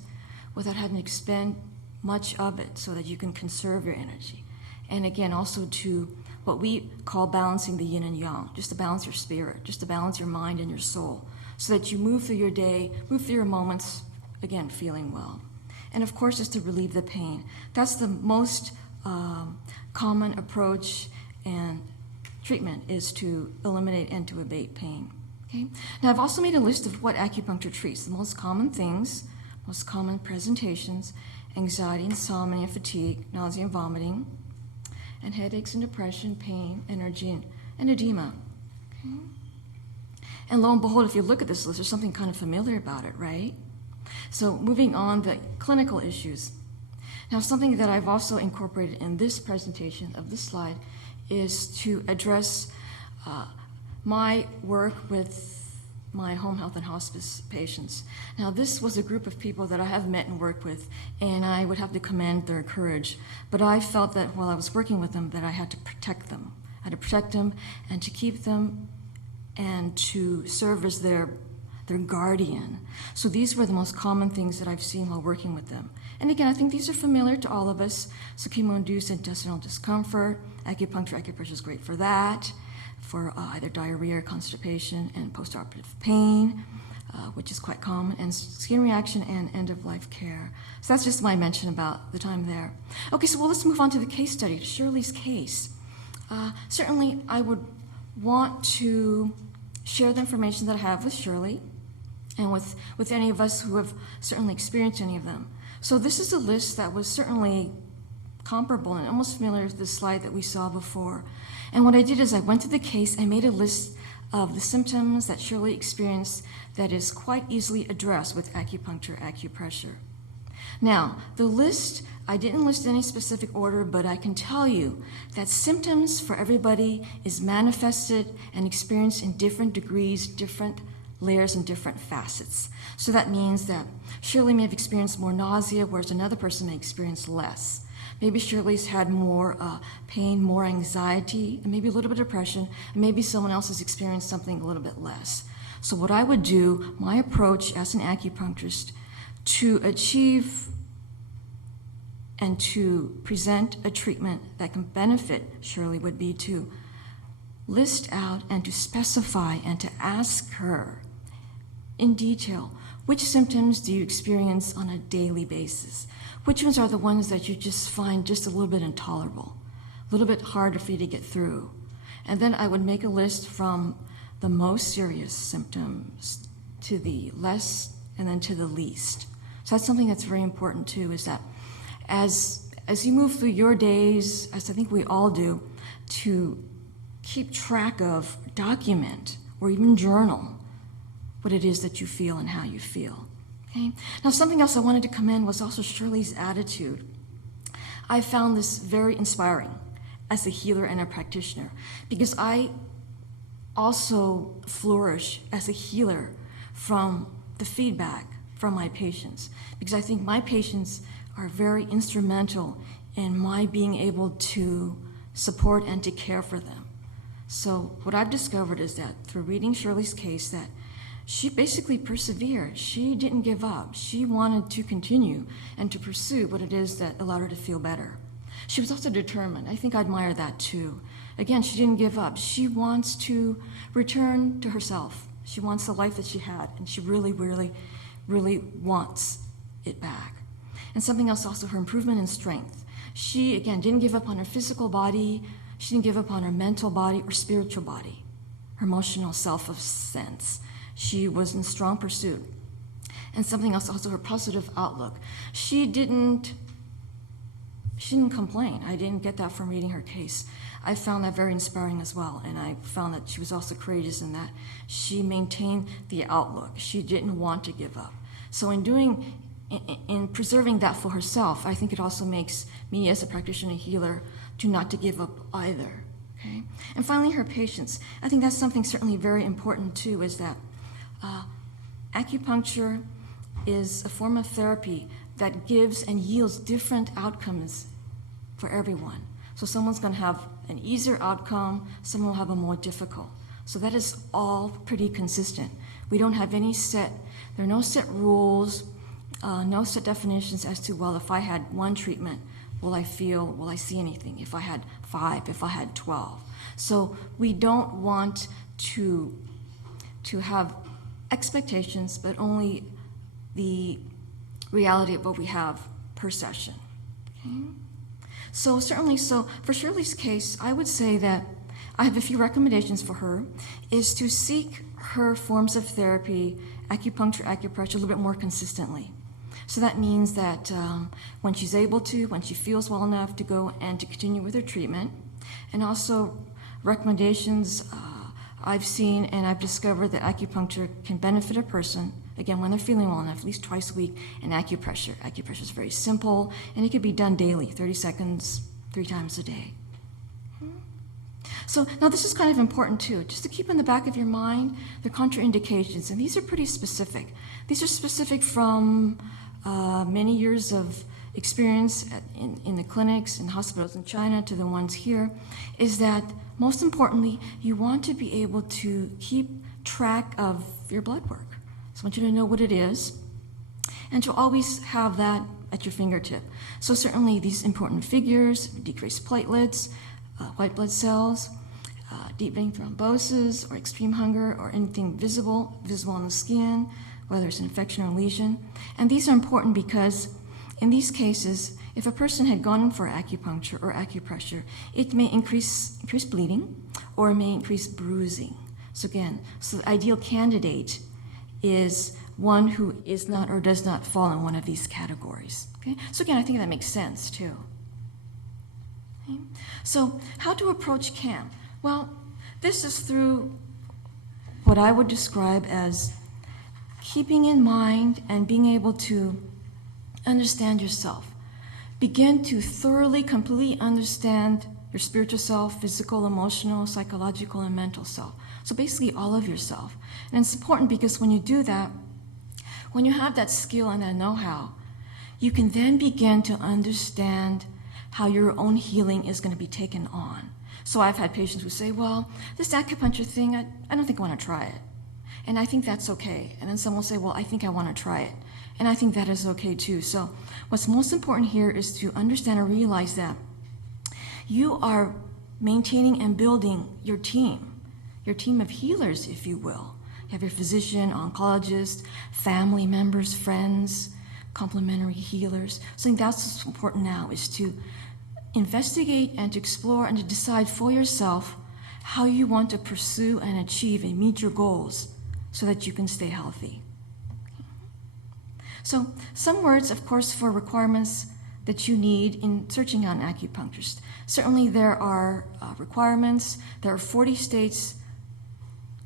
without having to expend much of it, so that you can conserve your energy. And again, also to what we call balancing the yin and yang, just to balance your spirit, just to balance your mind and your soul, so that you move through your day, move through your moments, again, feeling well. And of course, is to relieve the pain. That's the most common approach and treatment, is to eliminate and to abate pain. Okay? Now, I've also made a list of what acupuncture treats. The most common things, most common presentations: anxiety, insomnia, fatigue, nausea and vomiting, and headaches and depression, pain, energy, and edema. Okay? And lo and behold, if you look at this list, there's something kind of familiar about it, right? So moving on, the clinical issues. Now, something that I've also incorporated in this presentation of this slide is to address my work with my home health and hospice patients. Now, this was a group of people that I have met and worked with, and I would have to commend their courage. But I felt that while I was working with them, that I had to protect them. I had to protect them and to keep them and to serve as their guardian. So these were the most common things that I've seen while working with them. And again, I think these are familiar to all of us. So chemo-induced intestinal discomfort, acupressure is great for that, for either diarrhea or constipation and postoperative pain. which is quite common, and skin reaction and end-of-life care. So that's just my mention about the time there. Okay, so let's move on to the case study, to Shirley's case. Certainly, I would want to share the information that I have with Shirley and with any of us who have certainly experienced any of them. So this is a list that was certainly comparable and almost familiar to the slide that we saw before. And what I did is I went to the case and made a list of the symptoms that Shirley experienced that is quite easily addressed with acupuncture, acupressure. Now, the list, I didn't list any specific order, but I can tell you that symptoms for everybody is manifested and experienced in different degrees, different layers, and different facets. So that means that Shirley may have experienced more nausea, whereas another person may experience less. Maybe Shirley's had more pain, more anxiety, and maybe a little bit of depression, and maybe someone else has experienced something a little bit less. So what I would do, my approach as an acupuncturist, to achieve and to present a treatment that can benefit Shirley would be to list out and to specify and to ask her in detail, which symptoms do you experience on a daily basis? Which ones are the ones that you just find just a little bit intolerable, a little bit harder for you to get through? And then I would make a list from the most serious symptoms to the less and then to the least. So that's something that's very important too, is that as you move through your days, as I think we all do, to keep track of, document, or even journal what it is that you feel and how you feel. Okay? Now, something else I wanted to commend was also Shirley's attitude. I found this very inspiring as a healer and a practitioner, because I also flourish as a healer from the feedback from my patients, because I think my patients are very instrumental in my being able to support and to care for them. So what I've discovered is that through reading Shirley's case, that she basically persevered. She didn't give up. She wanted to continue and to pursue what it is that allowed her to feel better. She was also determined. I think I admire that too. Again, she didn't give up. She wants to return to herself. She wants the life that she had, and she really, really, really wants it back. And something else also, her improvement in strength. She, again, didn't give up on her physical body. She didn't give up on her mental body or spiritual body, her emotional self of sense. She was in strong pursuit. And something else also, her positive outlook. She didn't complain. I didn't get that from reading her case. I found that very inspiring as well, and I found that she was also courageous in that she maintained the outlook. She didn't want to give up. So in preserving that for herself, I think it also makes me as a practitioner healer to not to give up either. Okay? And finally, her patience. I think that's something certainly very important too, is that acupuncture is a form of therapy that gives and yields different outcomes for everyone. So someone's going to have an easier outcome, someone will have a more difficult. So that is all pretty consistent. We don't have any there are no set rules, no set definitions as to, well, if I had one treatment, will I see anything? If I had 5, if I had 12. So we don't want to have expectations, but only the reality of what we have per session. Okay? So certainly, for Shirley's case, I would say that I have a few recommendations for her, is to seek her forms of therapy, acupuncture, acupressure, a little bit more consistently. So that means that when she's able to, when she feels well enough to go and to continue with her treatment, and also recommendations I've seen and I've discovered that acupuncture can benefit a person, again, when they're feeling well enough, at least twice a week, and acupressure. Acupressure is very simple, and it can be done daily, 30 seconds, 3 times a day. So now this is kind of important too, just to keep in the back of your mind the contraindications, and these are pretty specific. These are specific from many years of experience in the clinics and hospitals in China to the ones here, is that most importantly, you want to be able to keep track of your blood work. So I want you to know what it is, and to always have that at your fingertip. So certainly these important figures, decreased platelets, white blood cells, deep vein thrombosis or extreme hunger or anything visible on the skin, whether it's an infection or lesion. And these are important because in these cases, if a person had gone in for acupuncture or acupressure, it may increase bleeding or it may increase bruising. So again, the ideal candidate is one who is not or does not fall in one of these categories. Okay? So again, I think that makes sense too. Okay? So how to approach CAM? Well, this is through what I would describe as keeping in mind and being able to understand yourself. Begin to thoroughly, completely understand your spiritual self, physical, emotional, psychological, and mental self. So basically all of yourself. And it's important because when you do that, when you have that skill and that know-how, you can then begin to understand how your own healing is going to be taken on. So I've had patients who say, well, this acupuncture thing, I don't think I want to try it. And I think that's okay. And then someone will say, well, I think I want to try it. And I think that is okay too. So what's most important here is to understand and realize that you are maintaining and building your team of healers, if you will. You have your physician, oncologist, family members, friends, complementary healers. So I think that's what's important now, is to investigate and to explore and to decide for yourself how you want to pursue and achieve and meet your goals so that you can stay healthy. So some words, of course, for requirements that you need in searching out an acupuncturist. Certainly there are requirements. There are 40 states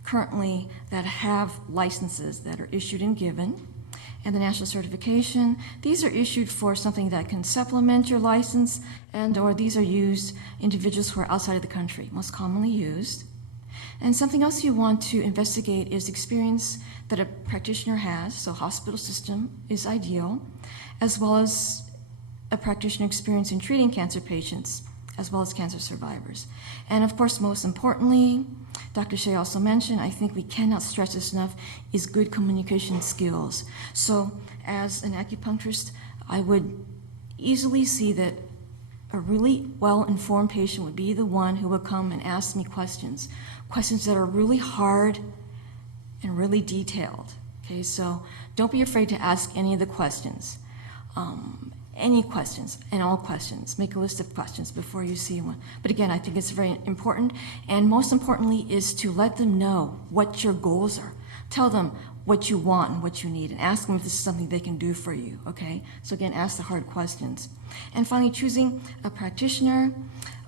currently that have licenses that are issued and given. And the national certification, these are issued for something that can supplement your license, and or these are used individuals who are outside of the country, most commonly used. And something else you want to investigate is experience that a practitioner has, so hospital system is ideal, as well as a practitioner experience in treating cancer patients, as well as cancer survivors. And of course, most importantly, Dr. Shieh also mentioned, I think we cannot stress this enough, is good communication skills. So as an acupuncturist, I would easily see that a really well-informed patient would be the one who would come and ask me questions that are really hard and really detailed. Okay, so don't be afraid to ask any of the questions. Any questions and all questions. Make a list of questions before you see one. But again, I think it's very important, and most importantly is to let them know what your goals are. Tell them what you want and what you need, and ask them if this is something they can do for you, okay? So again, ask the hard questions. And finally, choosing a practitioner.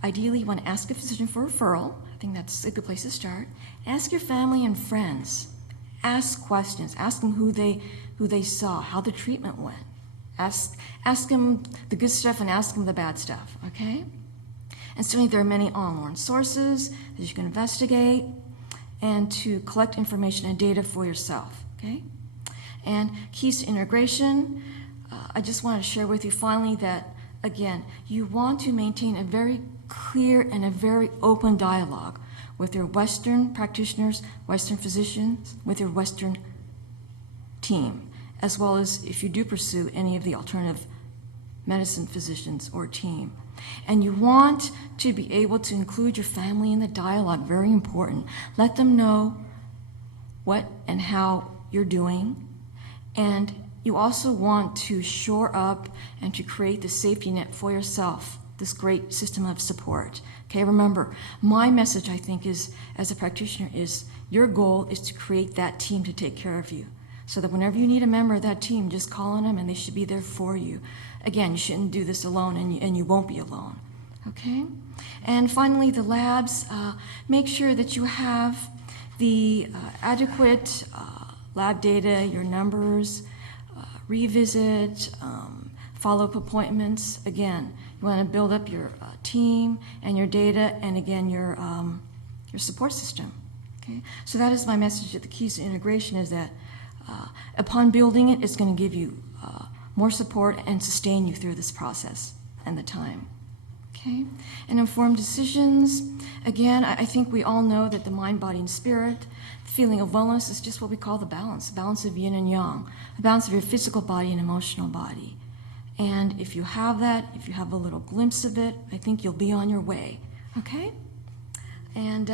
Ideally, you want to ask a physician for referral. I think that's a good place to start. Ask your family and friends. Ask questions. Ask them who they saw, how the treatment went. Ask them the good stuff and ask them the bad stuff, okay? And certainly there are many online sources that you can investigate and to collect information and data for yourself, okay? And keys to integration, I just want to share with you finally that, again, you want to maintain a very clear and a very open dialogue with your Western practitioners, Western physicians, with your Western team, as well as if you do pursue any of the alternative medicine physicians or team. And you want to be able to include your family in the dialogue, very important. Let them know what and how you're doing. And you also want to shore up and to create the safety net for yourself, this great system of support. Okay, remember, my message, I think, is, as a practitioner, is your goal is to create that team to take care of you. So that whenever you need a member of that team, just call on them and they should be there for you. Again, you shouldn't do this alone, and you won't be alone, okay? And finally, the labs, make sure that you have the adequate lab data, your numbers, revisit, follow-up appointments. Again, you want to build up your team and your data, and again, your support system, okay? So that is my message at the keys to integration, is that upon building it, it's going to give you more support and sustain you through this process and the time. Okay? And informed decisions. Again, I think we all know that the mind, body, and spirit, the feeling of wellness is just what we call the balance of yin and yang, a balance of your physical body and emotional body. And if you have that, if you have a little glimpse of it, I think you'll be on your way. Okay? And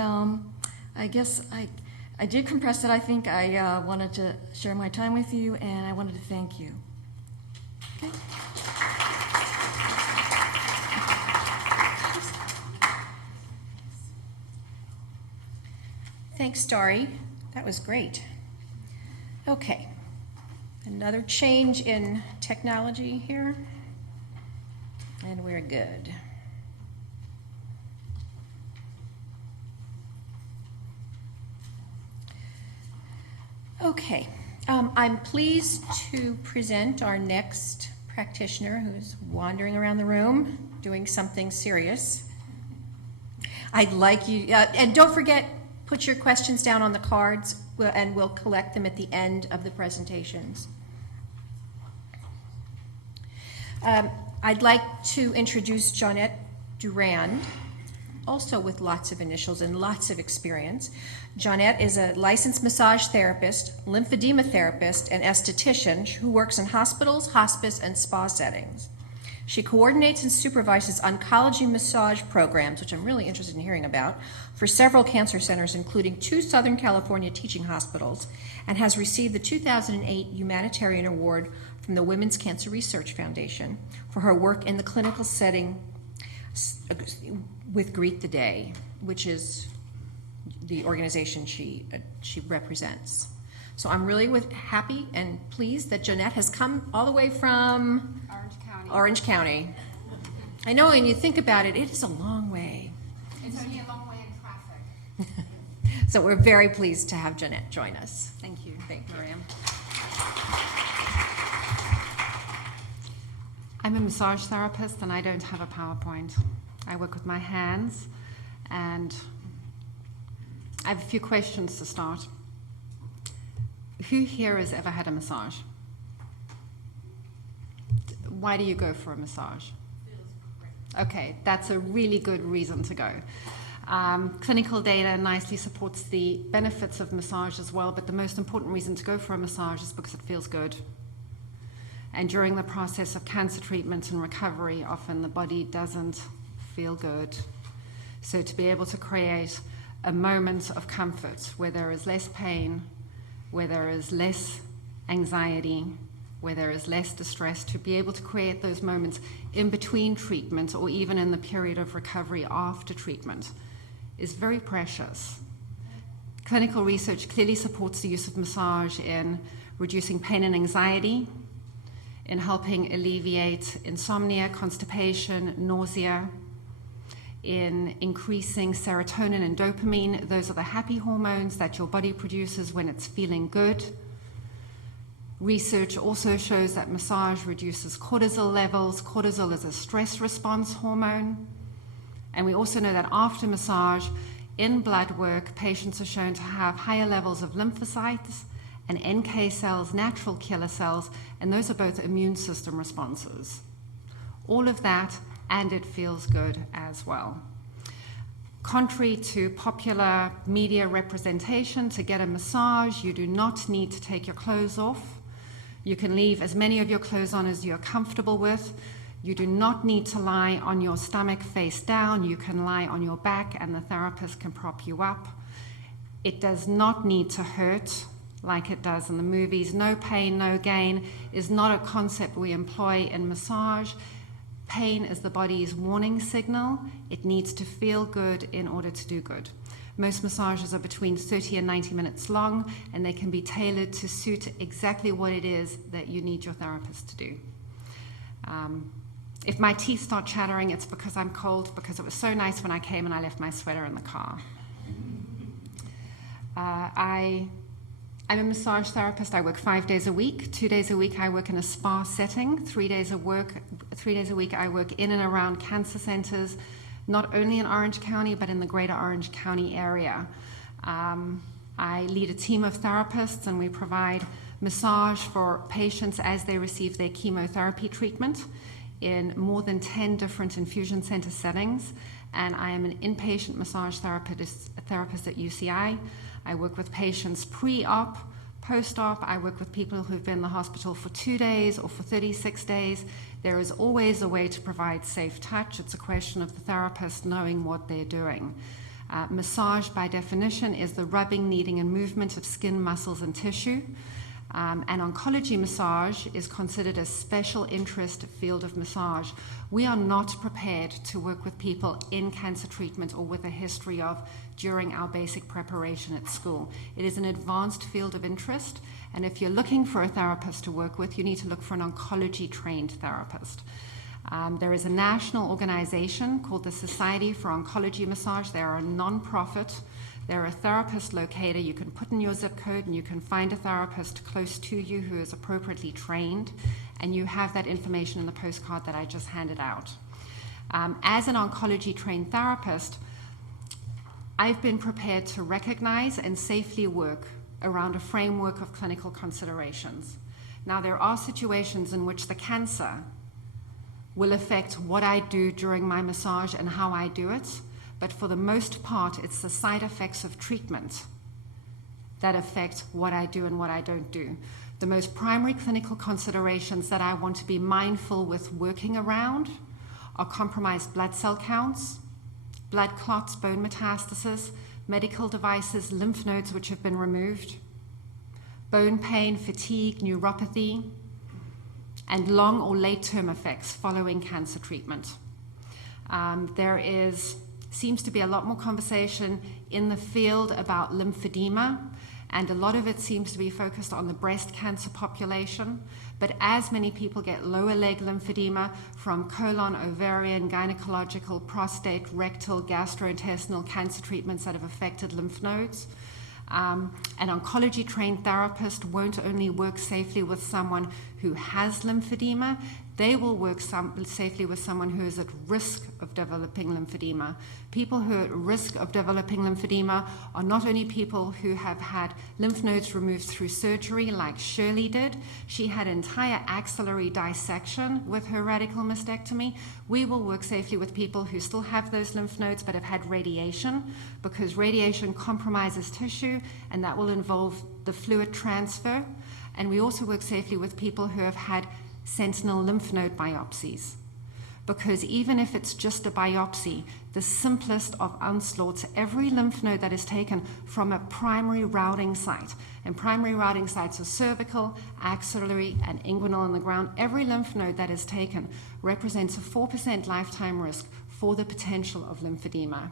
I guess I did compress it. I think I wanted to share my time with you, and I wanted to thank you. Okay. Thanks, Starrie. That was great. Okay. Another change in technology here. And we're good. Okay. I'm pleased to present our next practitioner who's wandering around the room doing something serious. I'd like you, and don't forget, put your questions down on the cards, and we'll collect them at the end of the presentations. I'd like to introduce Johnnette du Rand, also with lots of initials and lots of experience. Johnnette is a licensed massage therapist, lymphedema therapist, and esthetician who works in hospitals, hospice, and spa settings. She coordinates and supervises oncology massage programs, which I'm really interested in hearing about, for several cancer centers, including 2 Southern California teaching hospitals, and has received the 2008 Humanitarian Award from the Women's Cancer Research Foundation for her work in the clinical setting with Greet the Day, which is the organization she represents. So I'm really happy and pleased that Johnnette has come all the way from Orange County. I know when you think about it, it is a long way. It's only a long way in traffic. So we're very pleased to have Johnnette join us. Thank you. Thank you. Miriam. I'm a massage therapist and I don't have a PowerPoint. I work with my hands, and I have a few questions to start. Who here has ever had a massage? Why do you go for a massage? Okay, that's a really good reason to go. Clinical data nicely supports the benefits of massage as well, but the most important reason to go for a massage is because it feels good. And during the process of cancer treatment and recovery, often the body doesn't feel good. So to be able to create a moment of comfort where there is less pain, where there is less anxiety, where there is less distress, to be able to create those moments in between treatment or even in the period of recovery after treatment is very precious. Clinical research clearly supports the use of massage in reducing pain and anxiety, in helping alleviate insomnia, constipation, nausea, in increasing serotonin and dopamine. Those are the happy hormones that your body produces when it's feeling good. Research also shows that massage reduces cortisol levels. Cortisol is a stress response hormone. And we also know that after massage, in blood work, patients are shown to have higher levels of lymphocytes and NK cells, natural killer cells, and those are both immune system responses. All of that, and it feels good as well. Contrary to popular media representation, to get a massage, you do not need to take your clothes off. You can leave as many of your clothes on as you're comfortable with. You do not need to lie on your stomach face down. You can lie on your back and the therapist can prop you up. It does not need to hurt like it does in the movies. No pain, no gain is not a concept we employ in massage. Pain is the body's warning signal. It needs to feel good in order to do good. Most massages are between 30 and 90 minutes long, and they can be tailored to suit exactly what it is that you need your therapist to do. If my teeth start chattering, it's because I'm cold, because it was so nice when I came and I left my sweater in the car. I'm a massage therapist. I work 5 days a week. 2 days a week I work in a spa setting. 3 days a week I work in and around cancer centers, not only in Orange County, but in the greater Orange County area. I lead a team of therapists, and we provide massage for patients as they receive their chemotherapy treatment in more than 10 different infusion center settings. And I am an inpatient massage therapist at UCI. I work with patients pre-op, post-op. I work with people who've been in the hospital for 2 days or for 36 days. There is always a way to provide safe touch. It's a question of the therapist knowing what they're doing. Massage, by definition, is the rubbing, kneading, and movement of skin, muscles, and tissue. And oncology massage is considered a special interest field of massage. We are not prepared to work with people in cancer treatment or with a history of during our basic preparation at school. It is an advanced field of interest, and if you're looking for a therapist to work with, you need to look for an oncology-trained therapist. There is a national organization called the Society for Oncology Massage. They are a non-profit. They're a therapist locator. You can put in your zip code and you can find a therapist close to you who is appropriately trained, and you have that information in the postcard that I just handed out. As an oncology-trained therapist, I've been prepared to recognize and safely work around a framework of clinical considerations. Now, there are situations in which the cancer will affect what I do during my massage and how I do it, but for the most part, it's the side effects of treatment that affect what I do and what I don't do. The most primary clinical considerations that I want to be mindful with working around are compromised blood cell counts, blood clots, bone metastasis, medical devices, lymph nodes which have been removed, bone pain, fatigue, neuropathy, and long or late-term effects following cancer treatment. There seems to be a lot more conversation in the field about lymphedema, and a lot of it seems to be focused on the breast cancer population. But as many people get lower leg lymphedema from colon, ovarian, gynecological, prostate, rectal, gastrointestinal cancer treatments that have affected lymph nodes, an oncology-trained therapist won't only work safely with someone who has lymphedema, they will work safely with someone who is at risk of developing lymphedema. People who are at risk of developing lymphedema are not only people who have had lymph nodes removed through surgery, like Shirley did. She had entire axillary dissection with her radical mastectomy. We will work safely with people who still have those lymph nodes but have had radiation, because radiation compromises tissue, and that will involve the fluid transfer. And we also work safely with people who have had sentinel lymph node biopsies, because even if it's just a biopsy, the simplest of onslaughts, every lymph node that is taken from a primary routing site, and primary routing sites are cervical, axillary, and inguinal in the ground, every lymph node that is taken represents a 4% lifetime risk for the potential of lymphedema.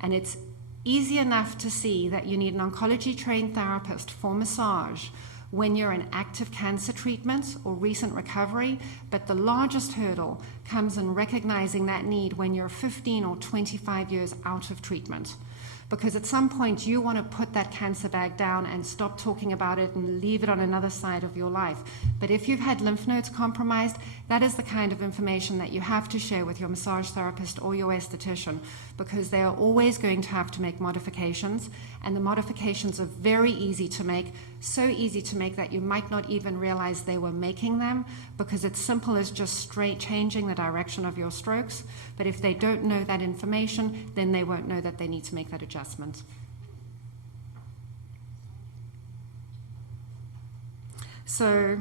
And it's easy enough to see that you need an oncology-trained therapist for massage when you're in active cancer treatment or recent recovery, but the largest hurdle comes in recognizing that need when you're 15 or 25 years out of treatment. Because at some point you want to put that cancer bag down and stop talking about it and leave it on another side of your life. But if you've had lymph nodes compromised, that is the kind of information that you have to share with your massage therapist or your esthetician, because they are always going to have to make modifications, and the modifications are very easy to make, so easy to make that you might not even realize they were making them, because it's simple as just changing the direction of your strokes. But if they don't know that information, then they won't know that they need to make that adjustment. So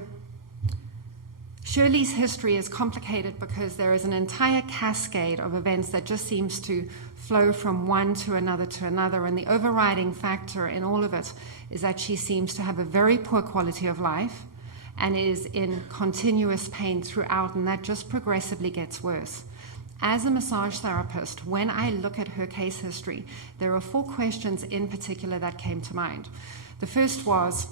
Shirley's history is complicated because there is an entire cascade of events that just seems to flow from one to another, and the overriding factor in all of it is that she seems to have a very poor quality of life and is in continuous pain throughout, and that just progressively gets worse. As a massage therapist, when I look at her case history, there are 4 questions in particular that came to mind. The first was,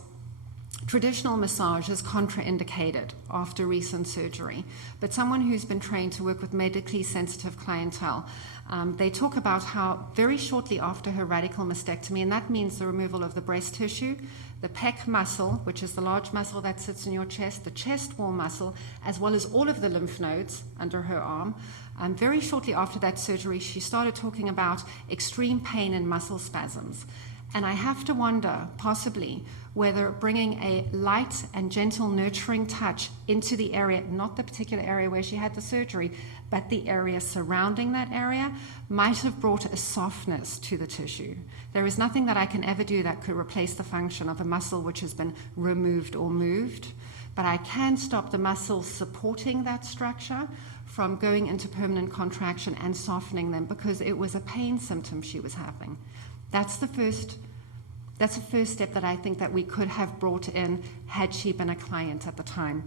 traditional massage is contraindicated after recent surgery, but someone who's been trained to work with medically sensitive clientele, they talk about how very shortly after her radical mastectomy, and that means the removal of the breast tissue, the pec muscle, which is the large muscle that sits in your chest, the chest wall muscle, as well as all of the lymph nodes under her arm, very shortly after that surgery, she started talking about extreme pain and muscle spasms. And I have to wonder, possibly, whether bringing a light and gentle nurturing touch into the area, not the particular area where she had the surgery, but the area surrounding that area, might have brought a softness to the tissue. There is nothing that I can ever do that could replace the function of a muscle which has been removed or moved, but I can stop the muscle supporting that structure from going into permanent contraction and softening them because it was a pain symptom she was having. That's the first step that I think that we could have brought in had she been a client at the time.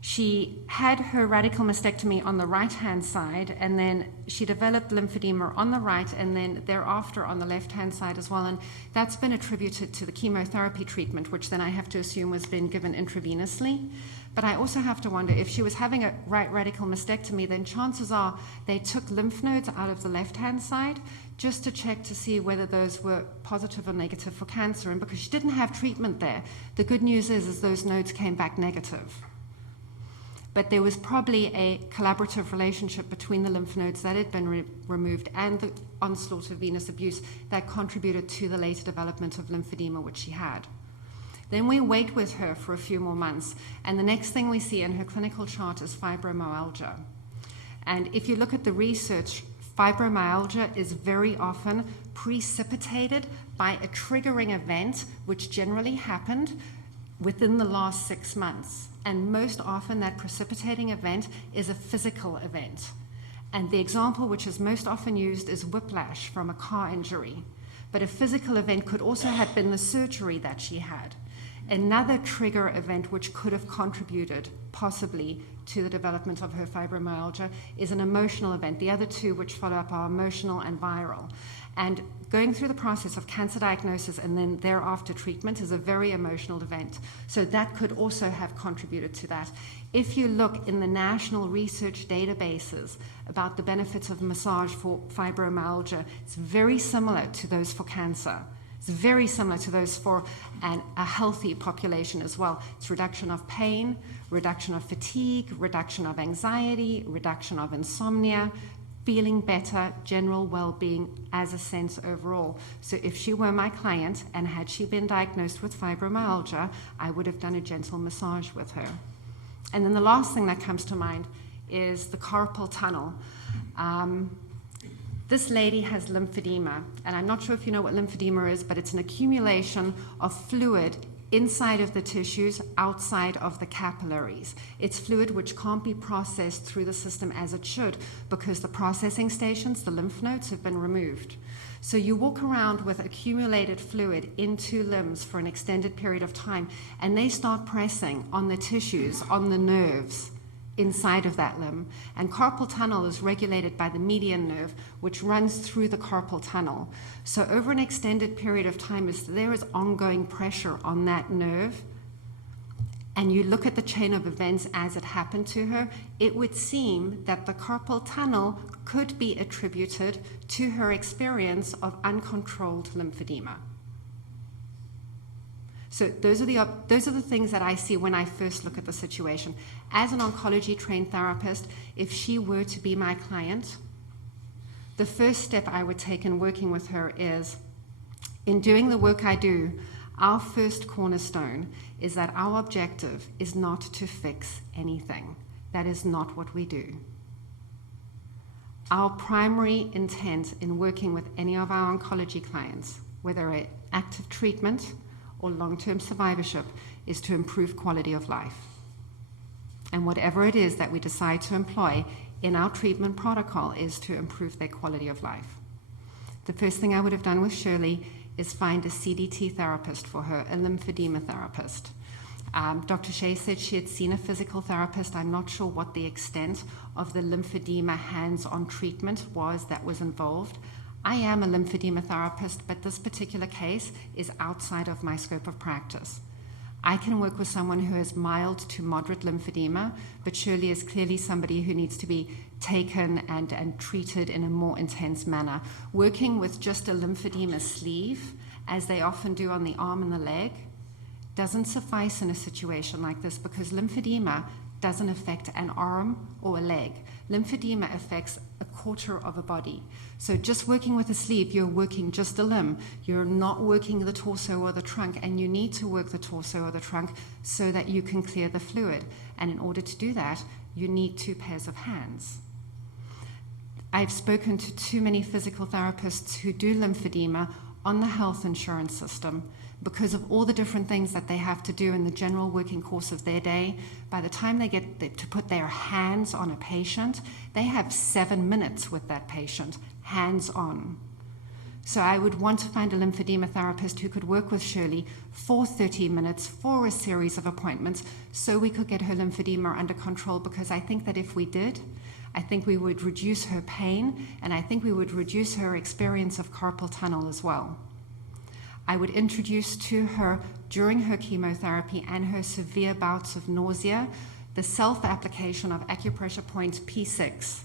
She had her radical mastectomy on the right-hand side, and then she developed lymphedema on the right, and then thereafter on the left-hand side as well. And that's been attributed to the chemotherapy treatment, which then I have to assume was then given intravenously. But I also have to wonder if she was having a right radical mastectomy, then chances are they took lymph nodes out of the left-hand side just to check to see whether those were positive or negative for cancer. And because she didn't have treatment there, the good news is those nodes came back negative. But there was probably a collaborative relationship between the lymph nodes that had been removed and the onslaught of venous abuse that contributed to the later development of lymphedema, which she had. Then we wait with her for a few more months, and the next thing we see in her clinical chart is fibromyalgia. And if you look at the research, fibromyalgia is very often precipitated by a triggering event, which generally happened within the last 6 months. And most often that precipitating event is a physical event. And the example which is most often used is whiplash from a car injury. But a physical event could also have been the surgery that she had. Another trigger event which could have contributed possibly to the development of her fibromyalgia is an emotional event. The other two which follow up are emotional and viral. And going through the process of cancer diagnosis and then thereafter treatment is a very emotional event. So that could also have contributed to that. If you look in the national research databases about the benefits of massage for fibromyalgia, it's very similar to those for cancer. It's very similar to those for a healthy population as well. It's reduction of pain, reduction of fatigue, reduction of anxiety, reduction of insomnia, feeling better, general well-being as a sense overall. So if she were my client and had she been diagnosed with fibromyalgia, I would have done a gentle massage with her. And then the last thing that comes to mind is the carpal tunnel. This lady has lymphedema, and I'm not sure if you know what lymphedema is, but it's an accumulation of fluid inside of the tissues, outside of the capillaries. It's fluid which can't be processed through the system as it should because the processing stations, the lymph nodes, have been removed. So you walk around with accumulated fluid into limbs for an extended period of time, and they start pressing on the tissues, on the nerves inside of that limb. And carpal tunnel is regulated by the median nerve, which runs through the carpal tunnel. So over an extended period of time, if there is ongoing pressure on that nerve, and you look at the chain of events as it happened to her, it would seem that the carpal tunnel could be attributed to her experience of uncontrolled lymphedema. So those are the things that I see when I first look at the situation. As an oncology trained therapist, if she were to be my client, the first step I would take in working with her is, in doing the work I do, our first cornerstone is that our objective is not to fix anything. That is not what we do. Our primary intent in working with any of our oncology clients, whether an active treatment or long-term survivorship, is to improve quality of life. And whatever it is that we decide to employ in our treatment protocol is to improve their quality of life. The first thing I would have done with Shirley is find a CDT therapist for her, a lymphedema therapist. Dr. Shieh said she had seen a physical therapist. I'm not sure what the extent of the lymphedema hands-on treatment was that was involved. I am a lymphedema therapist, but this particular case is outside of my scope of practice. I can work with someone who has mild to moderate lymphedema, but Shirley is clearly somebody who needs to be taken and treated in a more intense manner. Working with just a lymphedema sleeve, as they often do on the arm and the leg, doesn't suffice in a situation like this because lymphedema doesn't affect an arm or a leg. Lymphedema affects a quarter of a body. So just working with a sleeve, you're working just a limb. You're not working the torso or the trunk, and you need to work the torso or the trunk so that you can clear the fluid. And in order to do that, you need 2 pairs of hands. I've spoken to too many physical therapists who do lymphedema on the health insurance system, because of all the different things that they have to do in the general working course of their day. By the time they get to put their hands on a patient, they have 7 minutes with that patient, hands on. So I would want to find a lymphedema therapist who could work with Shirley for 30 minutes for a series of appointments so we could get her lymphedema under control, because I think that if we did, I think we would reduce her pain, and I think we would reduce her experience of carpal tunnel as well. I would introduce to her during her chemotherapy and her severe bouts of nausea the self-application of acupressure point P6.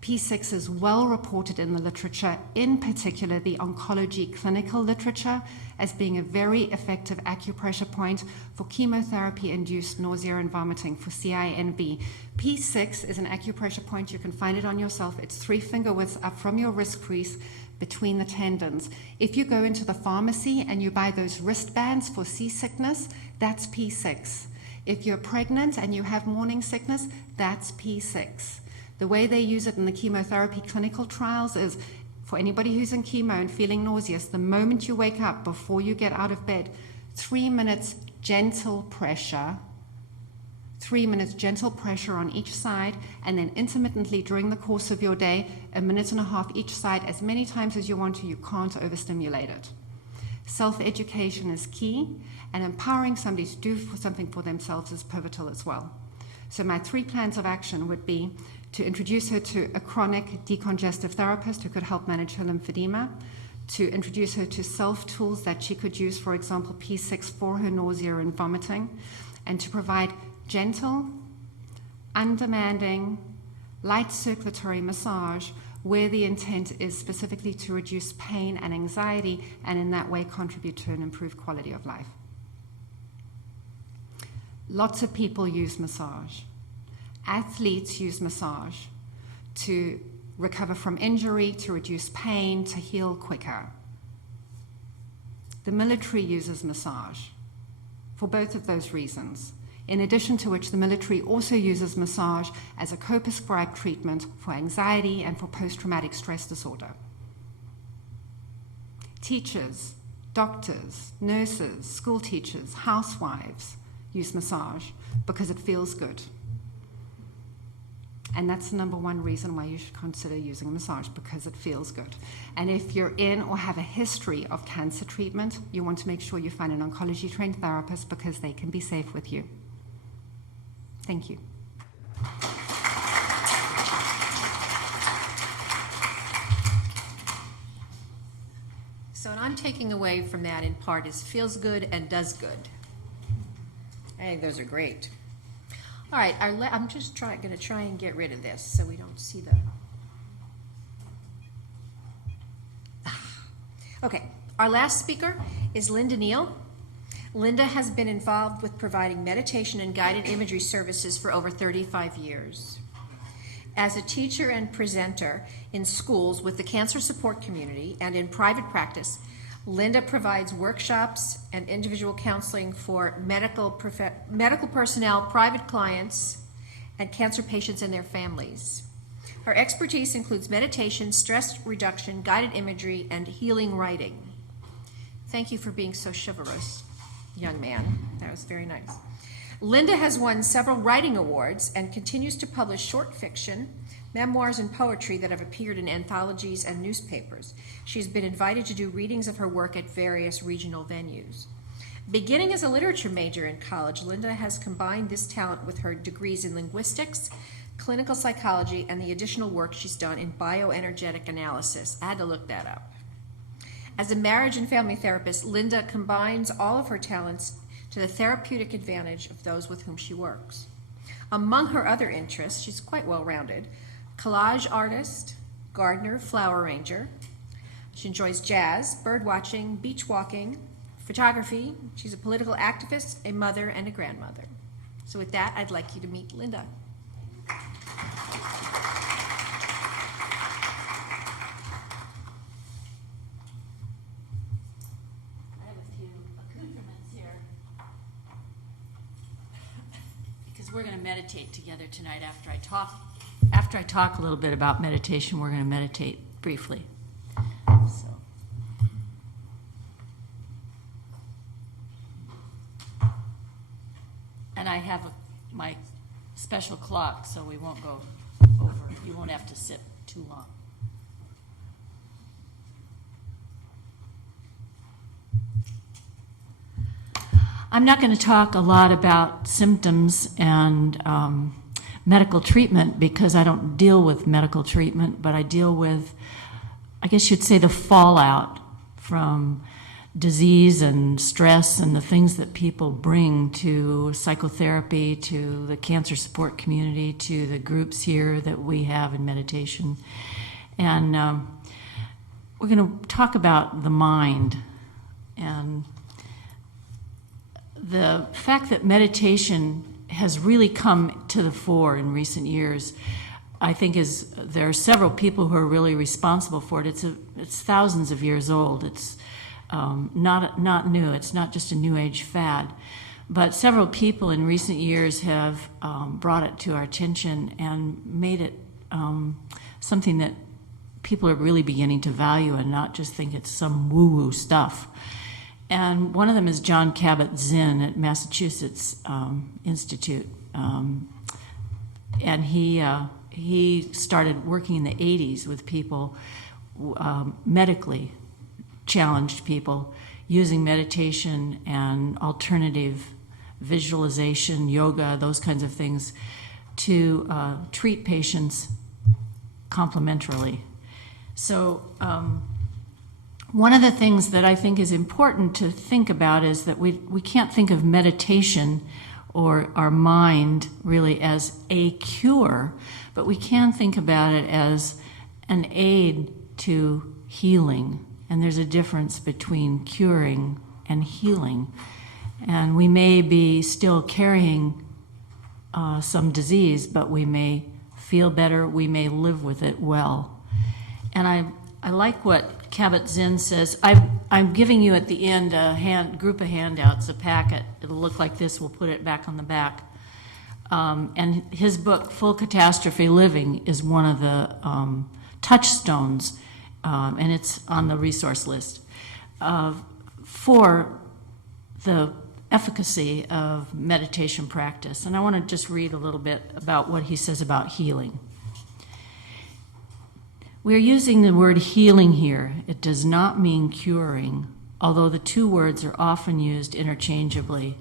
P6 is well reported in the literature, in particular the oncology clinical literature, as being a very effective acupressure point for chemotherapy-induced nausea and vomiting, for CINV. P6 is an acupressure point. You can find it on yourself. It's 3 finger widths up from your wrist crease between the tendons. If you go into the pharmacy and you buy those wristbands for seasickness, that's P6. If you're pregnant and you have morning sickness, that's P6. The way they use it in the chemotherapy clinical trials is, for anybody who's in chemo and feeling nauseous, the moment you wake up, before you get out of bed, 3 minutes gentle pressure, 3 minutes gentle pressure on each side, and then intermittently during the course of your day, 1.5 minutes each side, as many times as you want to. You can't overstimulate it. Self-education is key, and empowering somebody to do something for themselves is pivotal as well. So my 3 plans of action would be to introduce her to a chronic decongestive therapist who could help manage her lymphedema, to introduce her to self-tools that she could use, for example, P6 for her nausea and vomiting, and to provide gentle, undemanding, light circulatory massage where the intent is specifically to reduce pain and anxiety, and in that way contribute to an improved quality of life. Lots of people use massage. Athletes use massage to recover from injury, to reduce pain, to heal quicker. The military uses massage for both of those reasons, in addition to which the military also uses massage as a co-prescribed treatment for anxiety and for post-traumatic stress disorder. Teachers, doctors, nurses, school teachers, housewives use massage because it feels good. And that's the number 1 reason why you should consider using a massage, because it feels good. And if you're in or have a history of cancer treatment, you want to make sure you find an oncology-trained therapist, because they can be safe with you. Thank you. So what I'm taking away from that in part is feels good and does good. I think those are great. All right, I'm just going to try and get rid of this so we don't see the... Okay, our last speaker is Linda Neal. Linda has been involved with providing meditation and guided imagery services for over 35 years. As a teacher and presenter in schools with the cancer support community and in private practice, Linda provides workshops and individual counseling for medical personnel, private clients, and cancer patients and their families. Her expertise includes meditation, stress reduction, guided imagery, and healing writing. Thank you for being so chivalrous, young man. That was very nice. Linda has won several writing awards and continues to publish short fiction, memoirs, and poetry that have appeared in anthologies and newspapers. She's been invited to do readings of her work at various regional venues. Beginning as a literature major in college, Linda has combined this talent with her degrees in linguistics, clinical psychology, and the additional work she's done in bioenergetic analysis. I had to look that up. As a marriage and family therapist, Linda combines all of her talents to the therapeutic advantage of those with whom she works. Among her other interests, she's quite well-rounded: collage artist, gardener, flower arranger. She enjoys jazz, bird watching, beach walking, photography. She's a political activist, a mother, and a grandmother. So with that, I'd like you to meet Linda. I have a few accoutrements here. Because we're going to meditate together tonight after I talk. After I talk a little bit about meditation, we're going to meditate briefly. So. I have my special clock, so we won't go over. You won't have to sit too long. I'm not going to talk a lot about symptoms and medical treatment because I don't deal with medical treatment, but I deal with, I guess you'd say, the fallout from disease and stress and the things that people bring to psychotherapy, to the cancer support community, to the groups here that we have in meditation. And we're going to talk about the mind and the fact that meditation has really come to the fore in recent years. I think there are several people who are really responsible for it. It's thousands of years old. It's not new. It's not just a new age fad. But several people in recent years have brought it to our attention and made it something that people are really beginning to value and not just think it's some woo-woo stuff. And one of them is Jon Kabat-Zinn at Massachusetts Institute. And he started working in the 80s with people, medically challenged people, using meditation and alternative visualization, yoga, those kinds of things, to treat patients complementarily. So one of the things that I think is important to think about is that we can't think of meditation or our mind really as a cure, but we can think about it as an aid to healing. And there's a difference between curing and healing. And we may be still carrying some disease, but we may feel better, we may live with it well. And I like what Kabat-Zinn says. I'm giving you at the end a group of handouts, a packet. It'll look like this. We'll put it back on the back. And his book, Full Catastrophe Living, is one of the touchstones, and it's on the resource list, for the efficacy of meditation practice. And I want to just read a little bit about what he says about healing. We are using the word healing here. It does not mean curing, although the two words are often used interchangeably.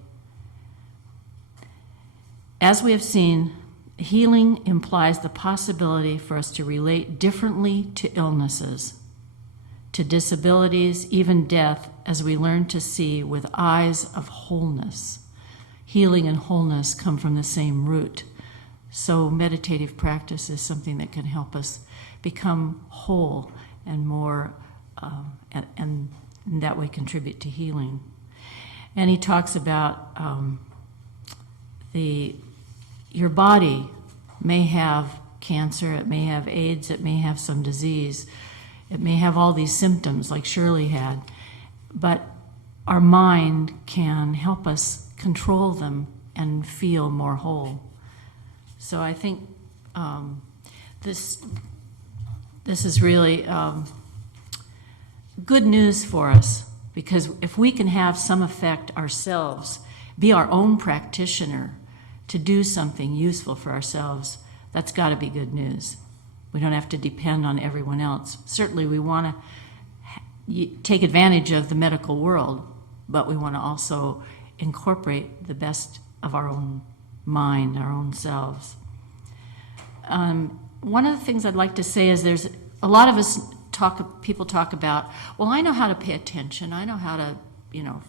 As we have seen, healing implies the possibility for us to relate differently to illnesses, to disabilities, even death, as we learn to see with eyes of wholeness. Healing and wholeness come from the same root. So meditative practice is something that can help us become whole and more, and that way contribute to healing. And he talks about your body may have cancer, it may have AIDS, it may have some disease, it may have all these symptoms like Shirley had, but our mind can help us control them and feel more whole. So I think this is really good news for us, because if we can have some effect ourselves, be our own practitioner to do something useful for ourselves, that's got to be good news. We don't have to depend on everyone else. Certainly we want to take advantage of the medical world, but we want to also incorporate the best of our own mind, our own selves. One of the things I'd like to say is there's a lot of us people talk about, well, I know how to pay attention, I know how to,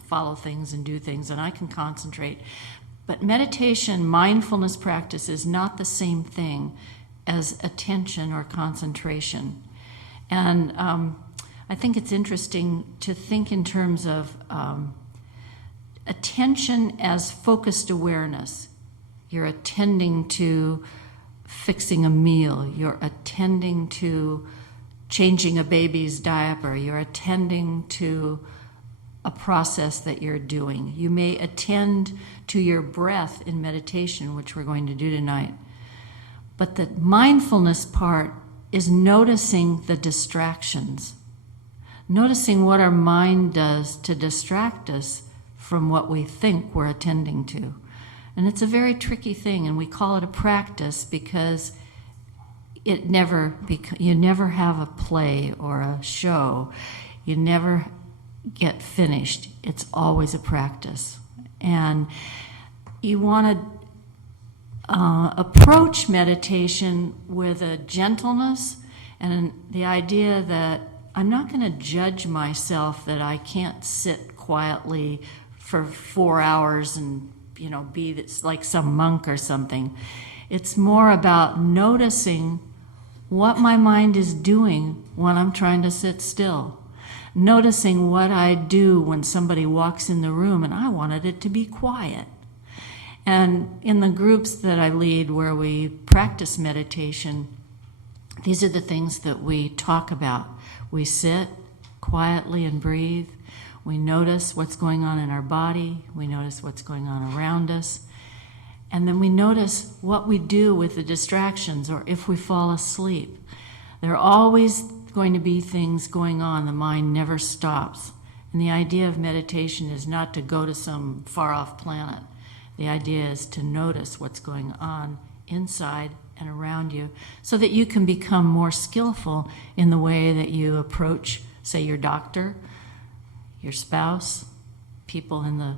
follow things and do things, and I can concentrate. But meditation, mindfulness practice is not the same thing as attention or concentration. And I think it's interesting to think in terms of attention as focused awareness. You're attending to fixing a meal, you're attending to changing a baby's diaper, you're attending to a process that you're doing. You may attend to your breath in meditation, which we're going to do tonight. But the mindfulness part is noticing the distractions, noticing what our mind does to distract us from what we think we're attending to. And it's a very tricky thing, and we call it a practice because you never have a play or a show. You never get finished. It's always a practice. And you want to approach meditation with a gentleness and the idea that I'm not going to judge myself that I can't sit quietly for 4 hours and be like some monk or something. It's more about noticing what my mind is doing when I'm trying to sit still. Noticing what I do when somebody walks in the room and I wanted it to be quiet. And in the groups that I lead where we practice meditation, these are the things that we talk about. We sit quietly and breathe. We notice what's going on in our body. We notice what's going on around us. And then we notice what we do with the distractions or if we fall asleep. There are always going to be things going on. The mind never stops. And the idea of meditation is not to go to some far-off planet. The idea is to notice what's going on inside and around you so that you can become more skillful in the way that you approach, say, your doctor, your spouse, people in the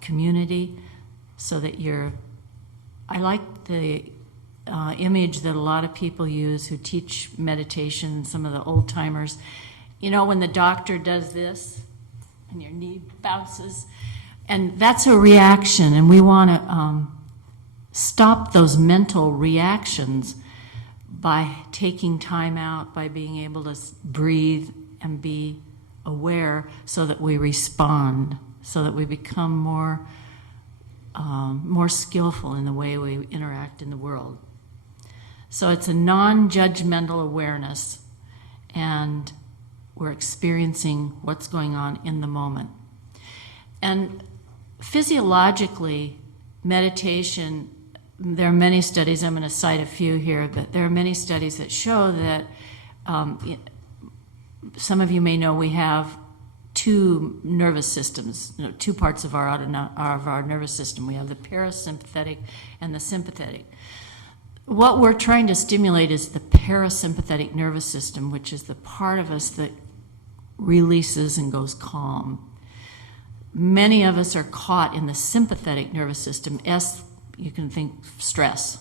community, so that I like the image that a lot of people use who teach meditation, some of the old timers. When the doctor does this and your knee bounces, and that's a reaction, and we want to stop those mental reactions by taking time out, by being able to breathe and be aware so that we respond, so that we become more skillful in the way we interact in the world. So it's a non-judgmental awareness, and we're experiencing what's going on in the moment. And physiologically, meditation, there are many studies, I'm going to cite a few here, but there are many studies that show that some of you may know we have two nervous systems, two parts of our nervous system. We have the parasympathetic and the sympathetic. What we're trying to stimulate is the parasympathetic nervous system, which is the part of us that releases and goes calm. Many of us are caught in the sympathetic nervous system. You can think stress.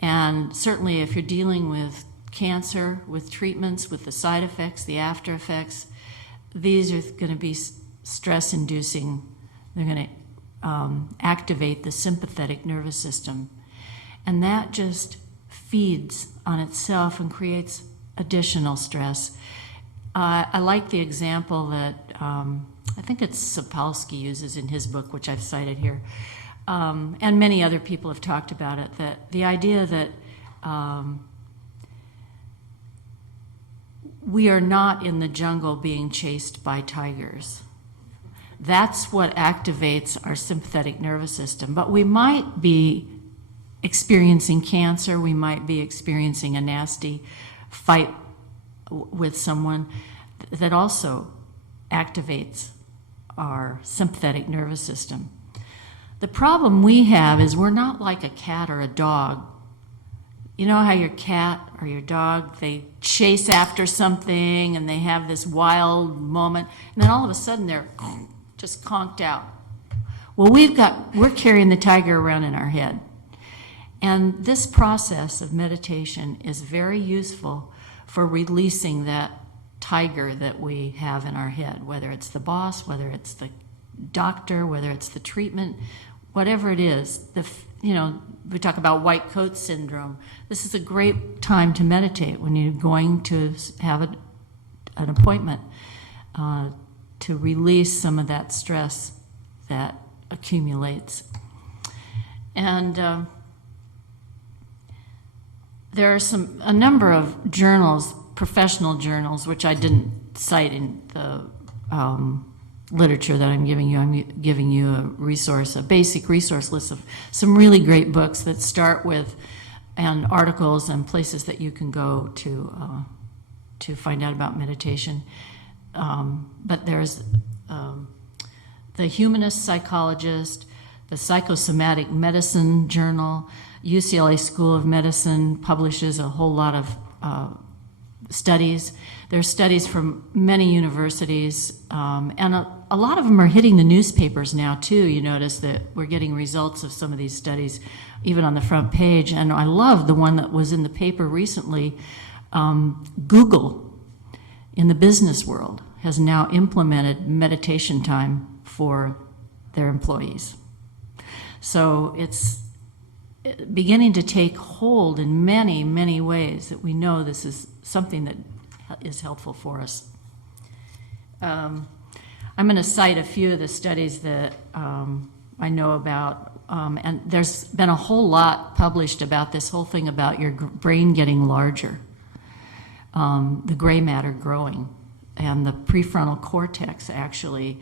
And certainly if you're dealing with cancer, with treatments, with the side effects, the after effects, these are going to be stress-inducing. They're going to activate the sympathetic nervous system. And that just feeds on itself and creates additional stress. I like the example that I think it's Sapolsky uses in his book, which I've cited here. And many other people have talked about it, that the idea that we are not in the jungle being chased by tigers. That's what activates our sympathetic nervous system. But we might be experiencing cancer, we might be experiencing a nasty fight with someone that also activates our sympathetic nervous system. The problem we have is we're not like a cat or a dog. You know how your cat or your dog, they chase after something and they have this wild moment, and then all of a sudden they're just conked out. Well, we're carrying the tiger around in our head. And this process of meditation is very useful for releasing that tiger that we have in our head, whether it's the boss, whether it's the doctor, whether it's the treatment, whatever it is. We talk about white coat syndrome. This is a great time to meditate when you're going to have an appointment to release some of that stress that accumulates. And there are a number of journals, professional journals, which I didn't cite in the literature that I'm giving you. I'm giving you a basic resource list of some really great books that start with, and articles and places that you can go to find out about meditation. But there's the humanist psychologist, the Psychosomatic Medicine Journal. UCLA School of Medicine publishes a whole lot of studies. There are studies from many universities, and a lot of them are hitting the newspapers now too. You notice that we're getting results of some of these studies even on the front page. And I love the one that was in the paper recently. Google, in the business world, has now implemented meditation time for their employees. So it's beginning to take hold in many, many ways that we know this is something that is helpful for us. I'm going to cite a few of the studies that I know about, and there's been a whole lot published about this whole thing about your brain getting larger, the gray matter growing, and the prefrontal cortex actually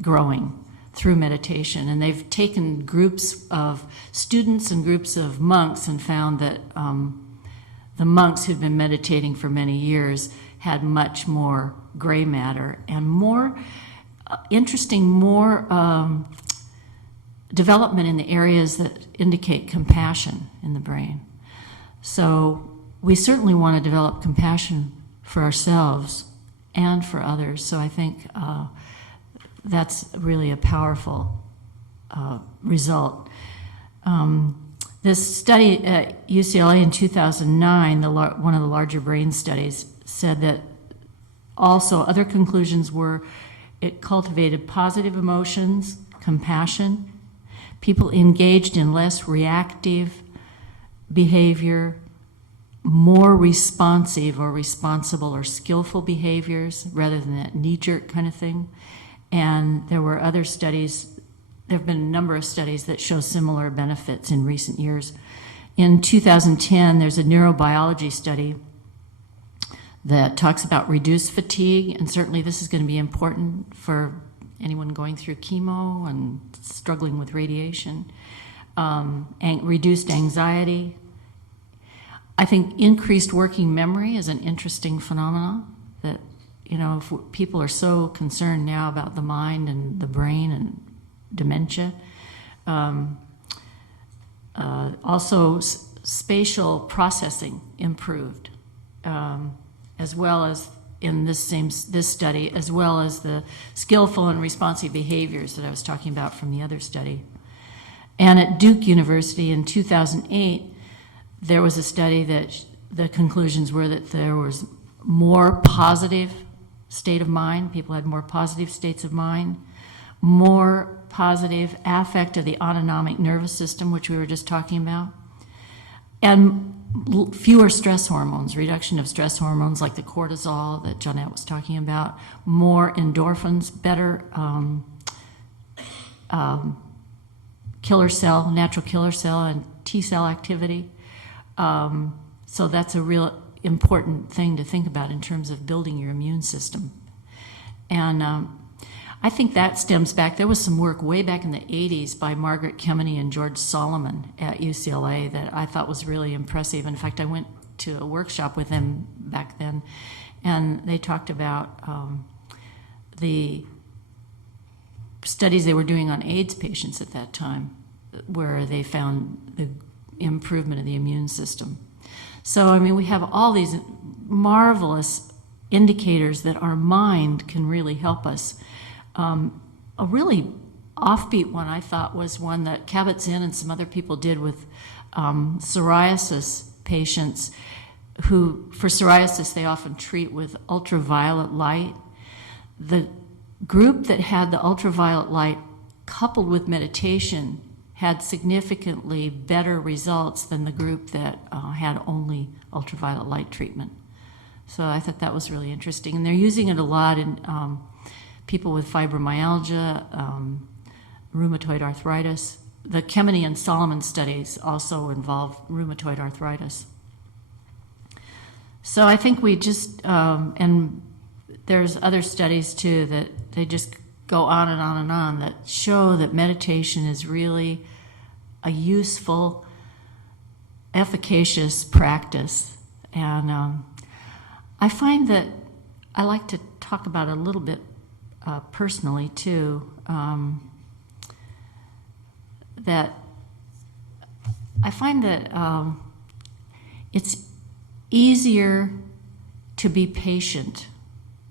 growing through meditation. And they've taken groups of students and groups of monks and found that the monks who'd been meditating for many years had much more gray matter and more development in the areas that indicate compassion in the brain. So we certainly want to develop compassion for ourselves and for others. So I think that's really a powerful result. This study at UCLA in 2009, one of the larger brain studies, said that also other conclusions were it cultivated positive emotions, compassion, people engaged in less reactive behavior, more responsive or responsible or skillful behaviors rather than that knee-jerk kind of thing. And there were other studies, there have been a number of studies that show similar benefits in recent years. In 2010, there's a neurobiology study that talks about reduced fatigue, and certainly this is going to be important for anyone going through chemo and struggling with radiation, and reduced anxiety. I think increased working memory is an interesting phenomenon that, you know, if people are so concerned now about the mind and the brain and dementia. Also, spatial processing improved, as well as in this study, as well as the skillful and responsive behaviors that I was talking about from the other study. And at Duke University in 2008, there was a study that the conclusions were that there was more positive state of mind, people had more positive states of mind, more positive affect of the autonomic nervous system, which we were just talking about, and fewer stress hormones, reduction of stress hormones like the cortisol that Johnnette was talking about, more endorphins, better natural killer cell and T cell activity. So that's a real important thing to think about in terms of building your immune system. And I think that stems back, there was some work way back in the 80s by Margaret Kemeny and George Solomon at UCLA that I thought was really impressive. In fact, I went to a workshop with them back then, and they talked about the studies they were doing on AIDS patients at that time, where they found the improvement of the immune system. So, I mean, we have all these marvelous indicators that our mind can really help us. A really offbeat one, I thought, was one that Kabat-Zinn and some other people did with psoriasis patients who, for psoriasis, they often treat with ultraviolet light. The group that had the ultraviolet light coupled with meditation had significantly better results than the group that had only ultraviolet light treatment. So I thought that was really interesting. And they're using it a lot in people with fibromyalgia, rheumatoid arthritis. The Kemeny and Solomon studies also involve rheumatoid arthritis. So I think we just, and there's other studies too that they just go on and on and on that show that meditation is really a useful, efficacious practice. And I find that I like to talk about it a little bit personally too. that I find that it's easier to be patient.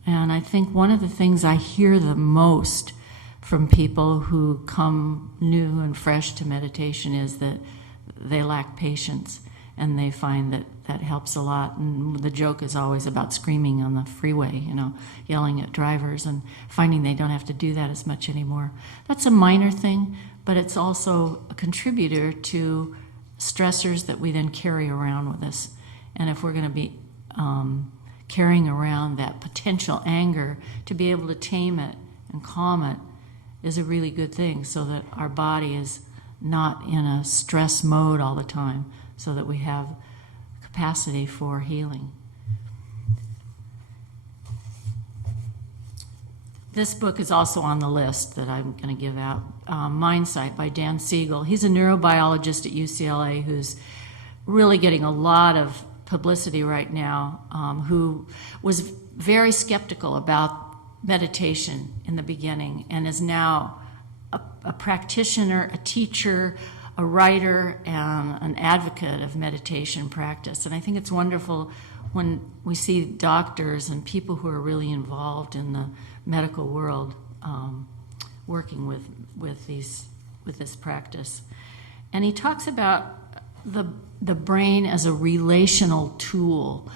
And I think one of the things I hear the most from people who come new and fresh to meditation is that they lack patience, and they find that that helps a lot. And the joke is always about screaming on the freeway, you know, yelling at drivers, and finding they don't have to do that as much anymore. That's a minor thing, but it's also a contributor to stressors that we then carry around with us. And if we're going to be carrying around that potential anger, to be able to tame it and calm it is a really good thing, so that our body is not in a stress mode all the time, so that we have capacity for healing. This book is also on the list that I'm going to give out, Mindsight by Dan Siegel. He's a neurobiologist at UCLA who's really getting a lot of publicity right now, who was very skeptical about meditation in the beginning and is now a practitioner, a teacher, a writer, and an advocate of meditation practice. And I think it's wonderful when we see doctors and people who are really involved in the medical world working with this practice. And he talks about the brain as a relational tool,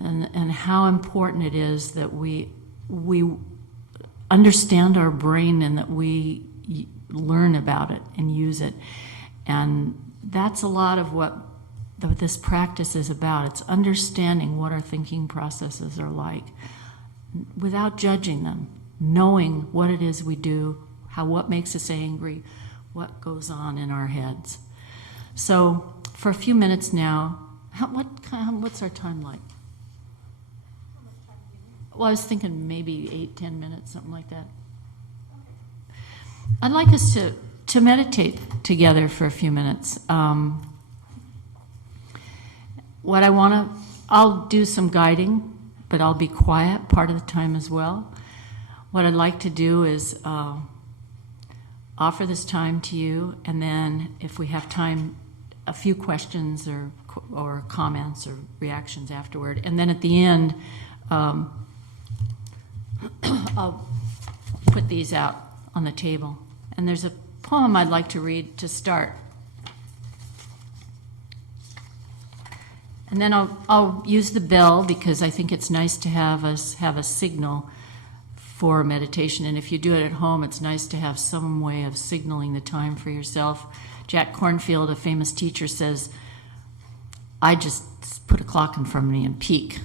and how important it is that we understand our brain and that we learn about it and use it. And that's a lot of what this practice is about. It's understanding what our thinking processes are like without judging them, knowing what it is we do, what makes us angry, what goes on in our heads. So for a few minutes now, what's our time like? Well, I was thinking maybe 8-10 minutes, something like that. I'd like us to meditate together for a few minutes. I'll do some guiding, but I'll be quiet part of the time as well. What I'd like to do is offer this time to you, and then if we have time, a few questions or comments or reactions afterward. And then at the end, I'll put these out on the table. And there's a poem I'd like to read to start. And then I'll use the bell, because I think it's nice to have a signal for meditation. And if you do it at home, it's nice to have some way of signaling the time for yourself. Jack Kornfield, a famous teacher, says, I just put a clock in front of me and peek.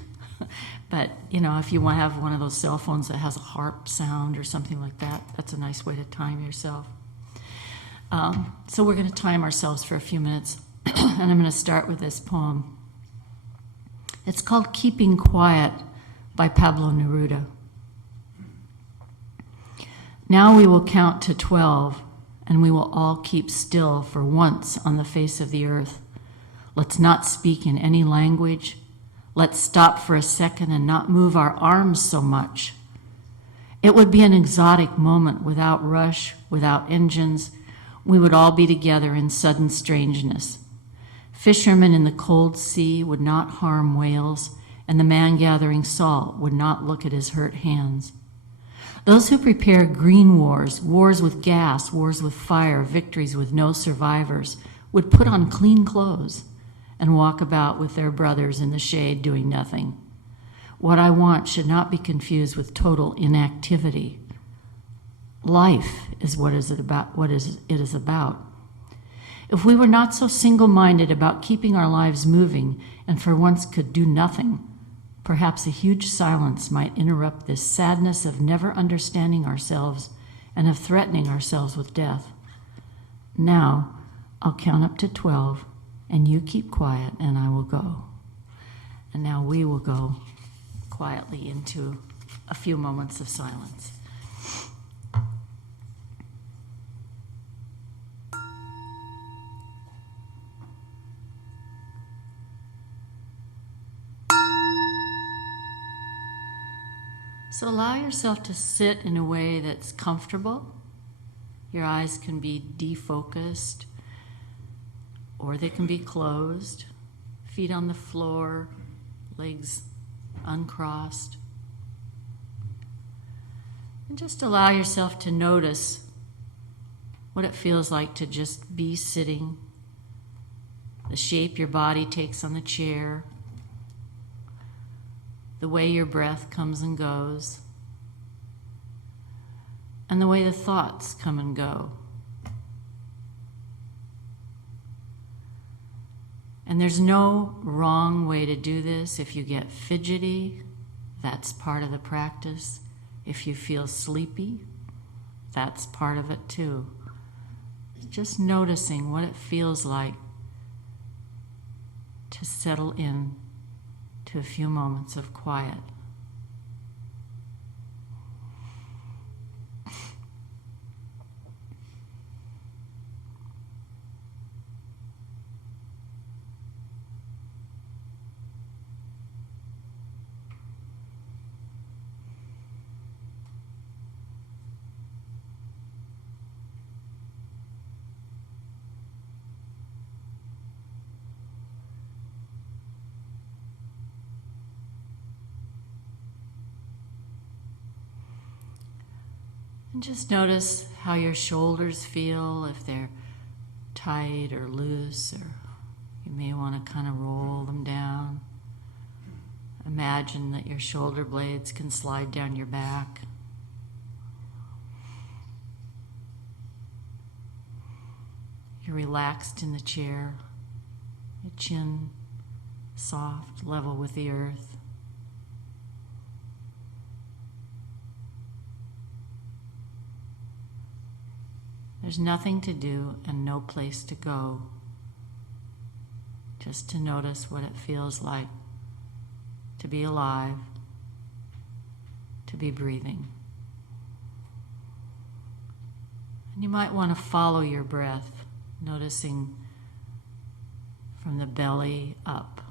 But, you know, if you want to have one of those cell phones that has a harp sound or something like that, that's a nice way to time yourself. So we're going to time ourselves for a few minutes, and I'm going to start with this poem. It's called Keeping Quiet by Pablo Neruda. Now we will count to 12, and we will all keep still for once on the face of the earth. Let's not speak in any language. Let's stop for a second and not move our arms so much. It would be an exotic moment without rush, without engines. We would all be together in sudden strangeness. Fishermen in the cold sea would not harm whales, and the man gathering salt would not look at his hurt hands. Those who prepare green wars, wars with gas, wars with fire, victories with no survivors, would put on clean clothes and walk about with their brothers in the shade doing nothing. What I want should not be confused with total inactivity. Life is what it is about. If we were not so single-minded about keeping our lives moving and for once could do nothing, perhaps a huge silence might interrupt this sadness of never understanding ourselves and of threatening ourselves with death. Now, I'll count up to 12, and you keep quiet, and I will go. And now we will go quietly into a few moments of silence. So allow yourself to sit in a way that's comfortable. Your eyes can be defocused, or they can be closed, feet on the floor, legs uncrossed. And just allow yourself to notice what it feels like to just be sitting, the shape your body takes on the chair, the way your breath comes and goes, and the way the thoughts come and go. And there's no wrong way to do this. If you get fidgety, that's part of the practice. If you feel sleepy, that's part of it too. Just noticing what it feels like to settle in to a few moments of quiet. And just notice how your shoulders feel, if they're tight or loose, or you may want to kind of roll them down. Imagine that your shoulder blades can slide down your back. You're relaxed in the chair, your chin soft, level with the earth. There's nothing to do and no place to go. Just to notice what it feels like to be alive, to be breathing. And you might want to follow your breath, noticing from the belly up,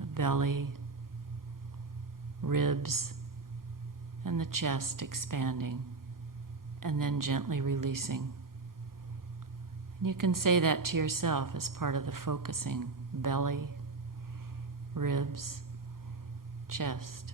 the belly, ribs, and the chest expanding, and then gently releasing. And you can say that to yourself as part of the focusing. Belly, ribs, chest.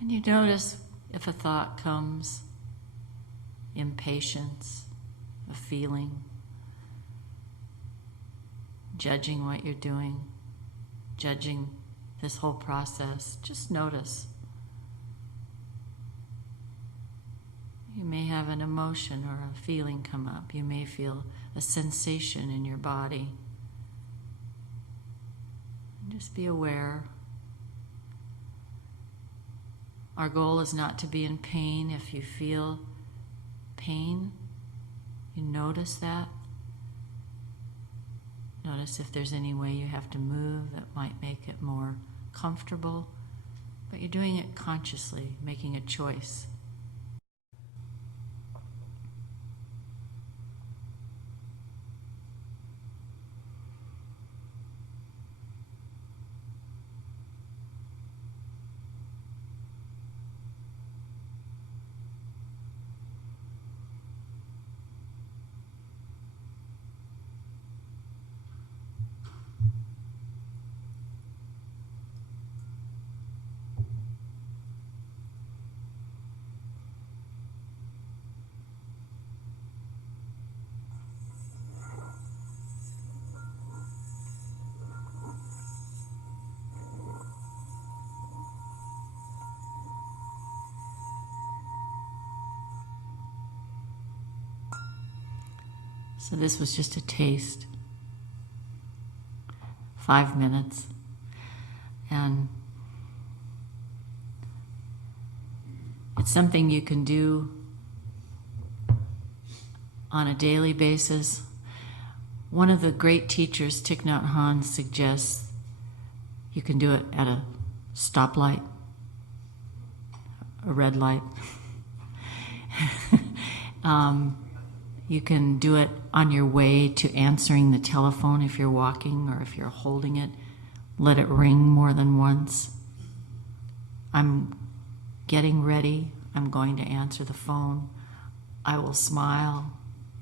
And you notice if a thought comes, impatience, a feeling, judging what you're doing, judging this whole process. Just notice. You may have an emotion or a feeling come up. You may feel a sensation in your body. And just be aware. Our goal is not to be in pain. If you feel pain, you notice that. Notice if there's any way you have to move that might make it more comfortable. But you're doing it consciously, making a choice. So this was just a taste. 5 minutes. And it's something you can do on a daily basis. One of the great teachers, Thich Nhat Hanh, suggests you can do it at a stoplight, a red light. You can do it on your way to answering the telephone if you're walking or if you're holding it. Let it ring more than once. I'm getting ready. I'm going to answer the phone. I will smile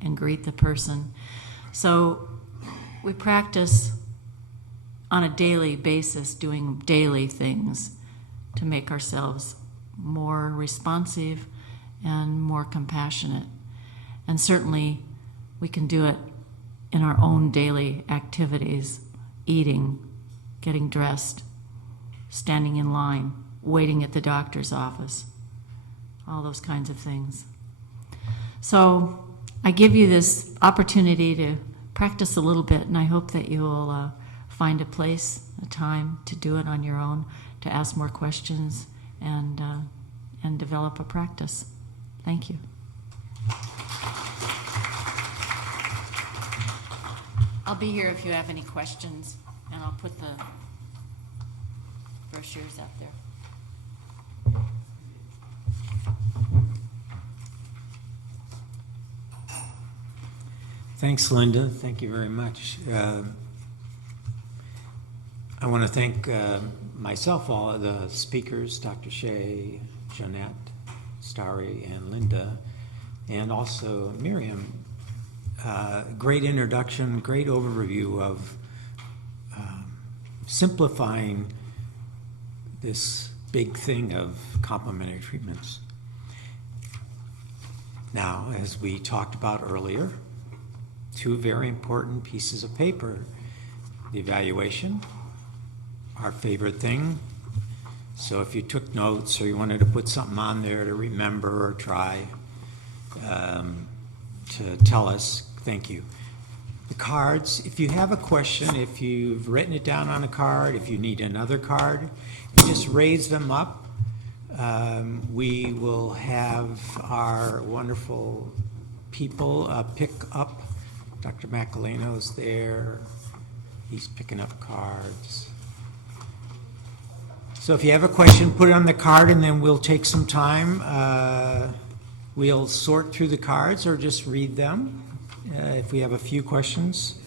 and greet the person. So we practice on a daily basis, doing daily things to make ourselves more responsive and more compassionate. And certainly we can do it in our own daily activities, eating, getting dressed, standing in line, waiting at the doctor's office, all those kinds of things. So I give you this opportunity to practice a little bit, and I hope that you will find a place, a time to do it on your own, to ask more questions and develop a practice. Thank you. I'll be here if you have any questions, and I'll put the brochures out there. Thanks, Linda. Thank you very much. I want to thank myself, all of the speakers, Dr. Shieh, Johnnette, Starrie, and Linda, and also Miriam. Great introduction, great overview of simplifying this big thing of complementary treatments. Now, as we talked about earlier, two very important pieces of paper: the evaluation, our favorite thing. So if you took notes or you wanted to put something on there to remember or try to tell us, thank you. The cards, if you have a question, if you've written it down on a card, if you need another card, just raise them up. We will have our wonderful people pick up. Dr. Macalino's there. He's picking up cards. So if you have a question, put it on the card, and then we'll take some time. We'll sort through the cards or just read them if we have a few questions.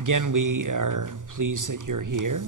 Again, we are pleased that you're here.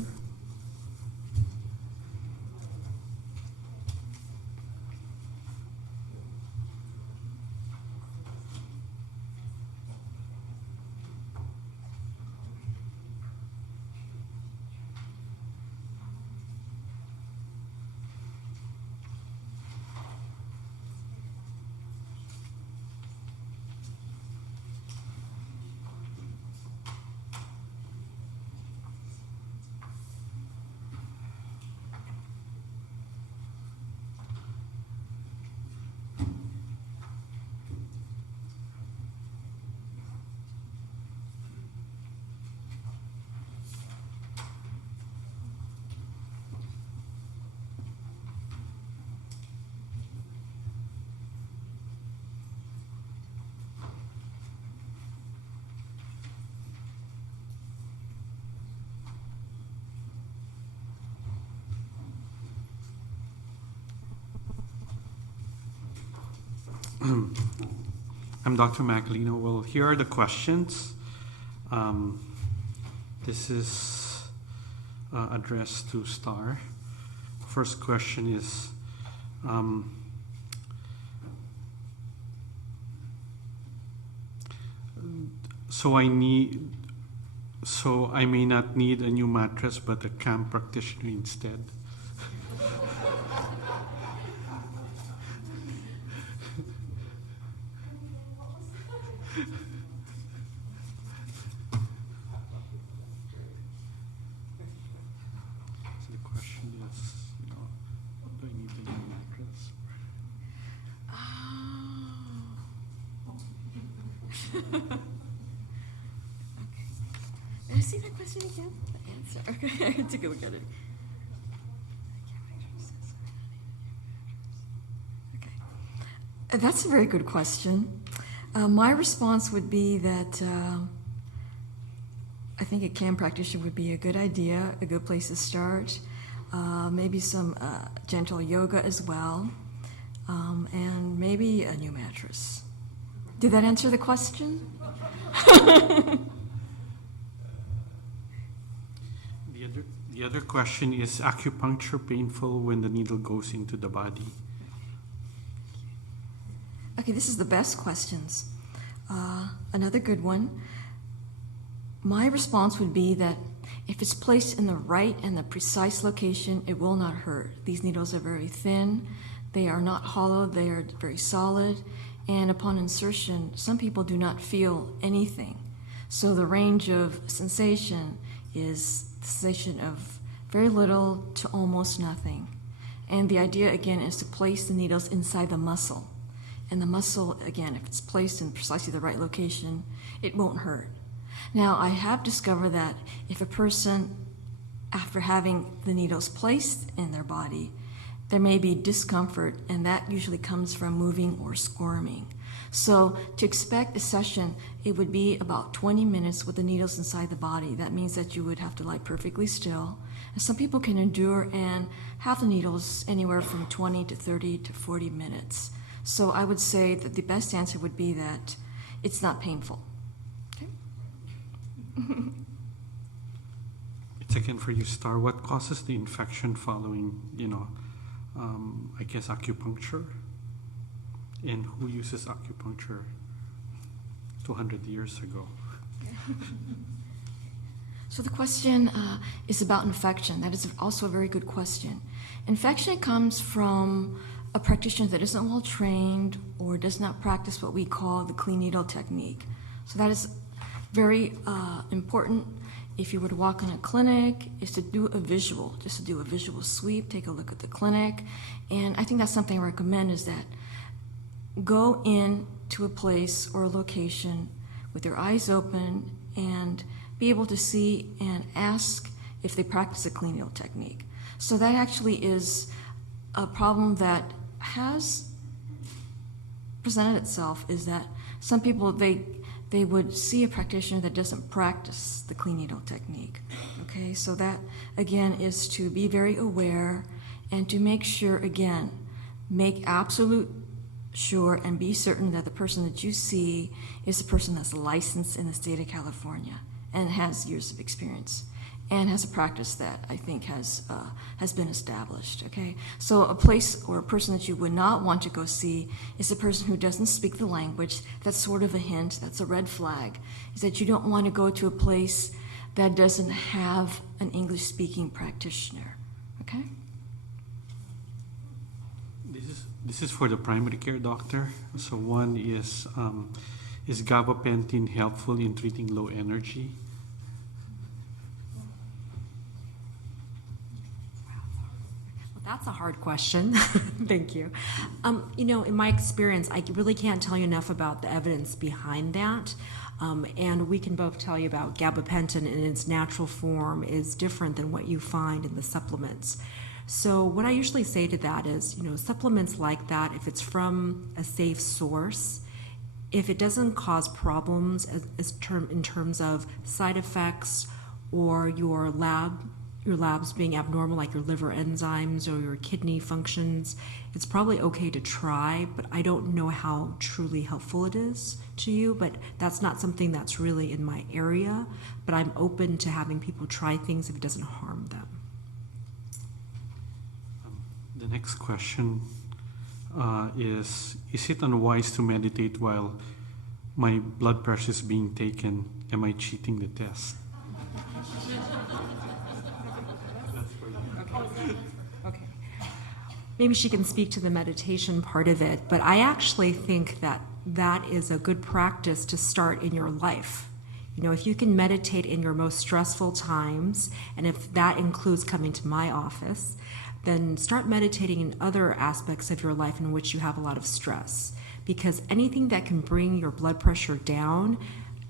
I'm Dr. Macalino. Well, here are the questions. This is addressed to Star. First question is, so I may not need a new mattress, but a camp practitioner instead. see that question again? The answer. Okay, take a look at it. Okay. That's a very good question. My response would be that I think a CAM practitioner would be a good idea, a good place to start. Maybe some gentle yoga as well, and maybe a new mattress. Did that answer the question? The other question is acupuncture painful when the needle goes into the body? Okay, this is the best questions. Another good one. My response would be that if it's placed in the right and the precise location, it will not hurt. These needles are very thin, they are not hollow, they are very solid, and upon insertion, some people do not feel anything. So the range of sensation is the sensation of very little to almost nothing. And the idea, again, is to place the needles inside the muscle. And the muscle, again, if it's placed in precisely the right location, it won't hurt. Now, I have discovered that if a person, after having the needles placed in their body, there may be discomfort, and that usually comes from moving or squirming. So to expect a session, it would be about 20 minutes with the needles inside the body. That means that you would have to lie perfectly still. And some people can endure and have the needles anywhere from 20 to 30 to 40 minutes. So I would say that the best answer would be that it's not painful. Okay? It's again for you, Star. What causes the infection following, I guess, acupuncture? And who uses acupuncture 200 years ago? So the question is about infection. That is also a very good question. Infection comes from a practitioner that isn't well trained or does not practice what we call the clean needle technique. So that is very important. If you were to walk in a clinic, is to do a visual, just to do a visual sweep, take a look at the clinic. And I think that's something I recommend, is that go in to a place or a location with your eyes open and be able to see and ask if they practice a clean needle technique. So that actually is a problem that has presented itself, is that some people, they would see a practitioner that doesn't practice the clean needle technique. Okay, so that again is to be very aware and to make sure, again, make absolute sure and be certain that the person that you see is a person that's licensed in the state of California and has years of experience and has a practice that I think has been established, okay? So a place or a person that you would not want to go see is a person who doesn't speak the language. That's sort of a hint, that's a red flag, is that you don't want to go to a place that doesn't have an English-speaking practitioner, okay? This is for the primary care doctor. So one is gabapentin helpful in treating low energy? That's a hard question. Thank you. In my experience, I really can't tell you enough about the evidence behind that. And we can both tell you about gabapentin in its natural form is different than what you find in the supplements. So what I usually say to that is, supplements like that, if it's from a safe source, if it doesn't cause problems in terms of side effects or your labs being abnormal, like your liver enzymes or your kidney functions, it's probably okay to try, but I don't know how truly helpful it is to you, but that's not something that's really in my area, but I'm open to having people try things if it doesn't harm them. The next question is it unwise to meditate while my blood pressure is being taken? Am I cheating the test? Okay. Maybe she can speak to the meditation part of it, but I actually think that is a good practice to start in your life. If you can meditate in your most stressful times, and if that includes coming to my office, then start meditating in other aspects of your life in which you have a lot of stress. Because anything that can bring your blood pressure down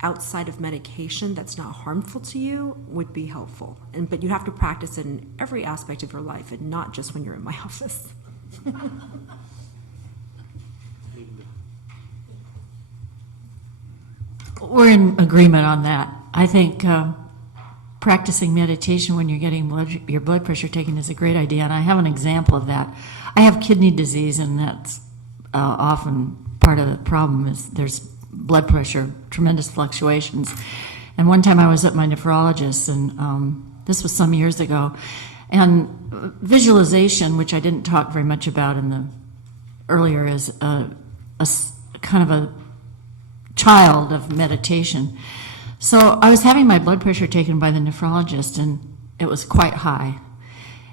outside of medication that's not harmful to you would be helpful. But you have to practice it in every aspect of your life and not just when you're in my office. We're in agreement on that. I think practicing meditation when you're getting your blood pressure taken is a great idea, and I have an example of that. I have kidney disease, and that's often part of the problem is there's blood pressure, tremendous fluctuations. And one time I was at my nephrologist, and this was some years ago, and visualization, which I didn't talk very much about in the earlier, is a kind of a child of meditation. So I was having my blood pressure taken by the nephrologist, and it was quite high.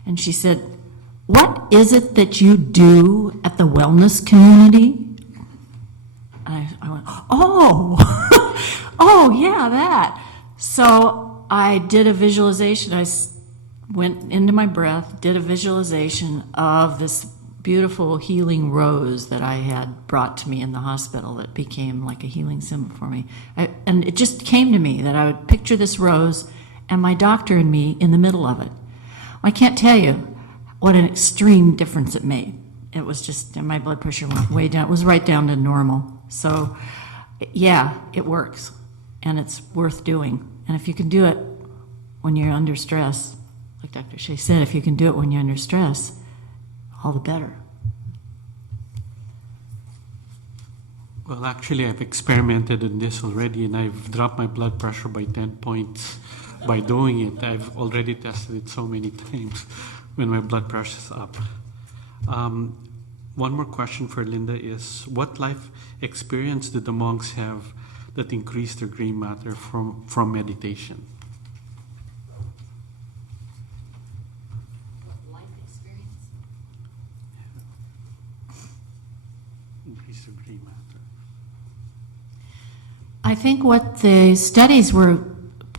And she said, "What is it that you do at the wellness community?" I went, "Oh, oh yeah, that." So I did a visualization. I went into my breath, did a visualization of this beautiful healing rose that I had brought to me in the hospital that became like a healing symbol for me. And it just came to me that I would picture this rose and my doctor and me in the middle of it. I can't tell you what an extreme difference it made. It was just, my blood pressure went way down. It was right down to normal. So, yeah, it works, and it's worth doing. And if you can do it when you're under stress, like Dr. Shieh said, if you can do it when you're under stress, all the better. Well, actually, I've experimented in this already, and I've dropped my blood pressure by 10 points by doing it. I've already tested it so many times when my blood pressure is up. One more question for Linda is, what life experience did the monks have that increased their gray matter from meditation? Life experience? Increase their gray matter. I think what the studies were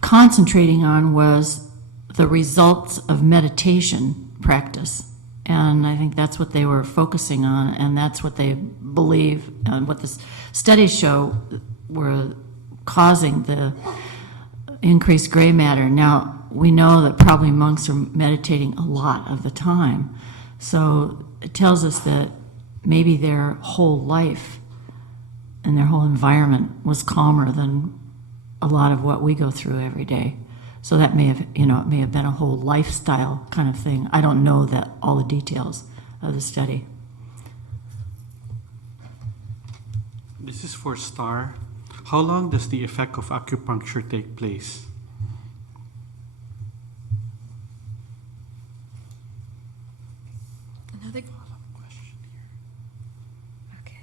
concentrating on was the results of meditation practice. And I think that's what they were focusing on, and that's what they believe, and what the studies show were causing the increased gray matter. Now, we know that probably monks are meditating a lot of the time, so it tells us that maybe their whole life and their whole environment was calmer than a lot of what we go through every day. So that may have, it may have been a whole lifestyle kind of thing. I don't know that all the details of the study. This is for Star. How long does the effect of acupuncture take place? Another Question here. Okay,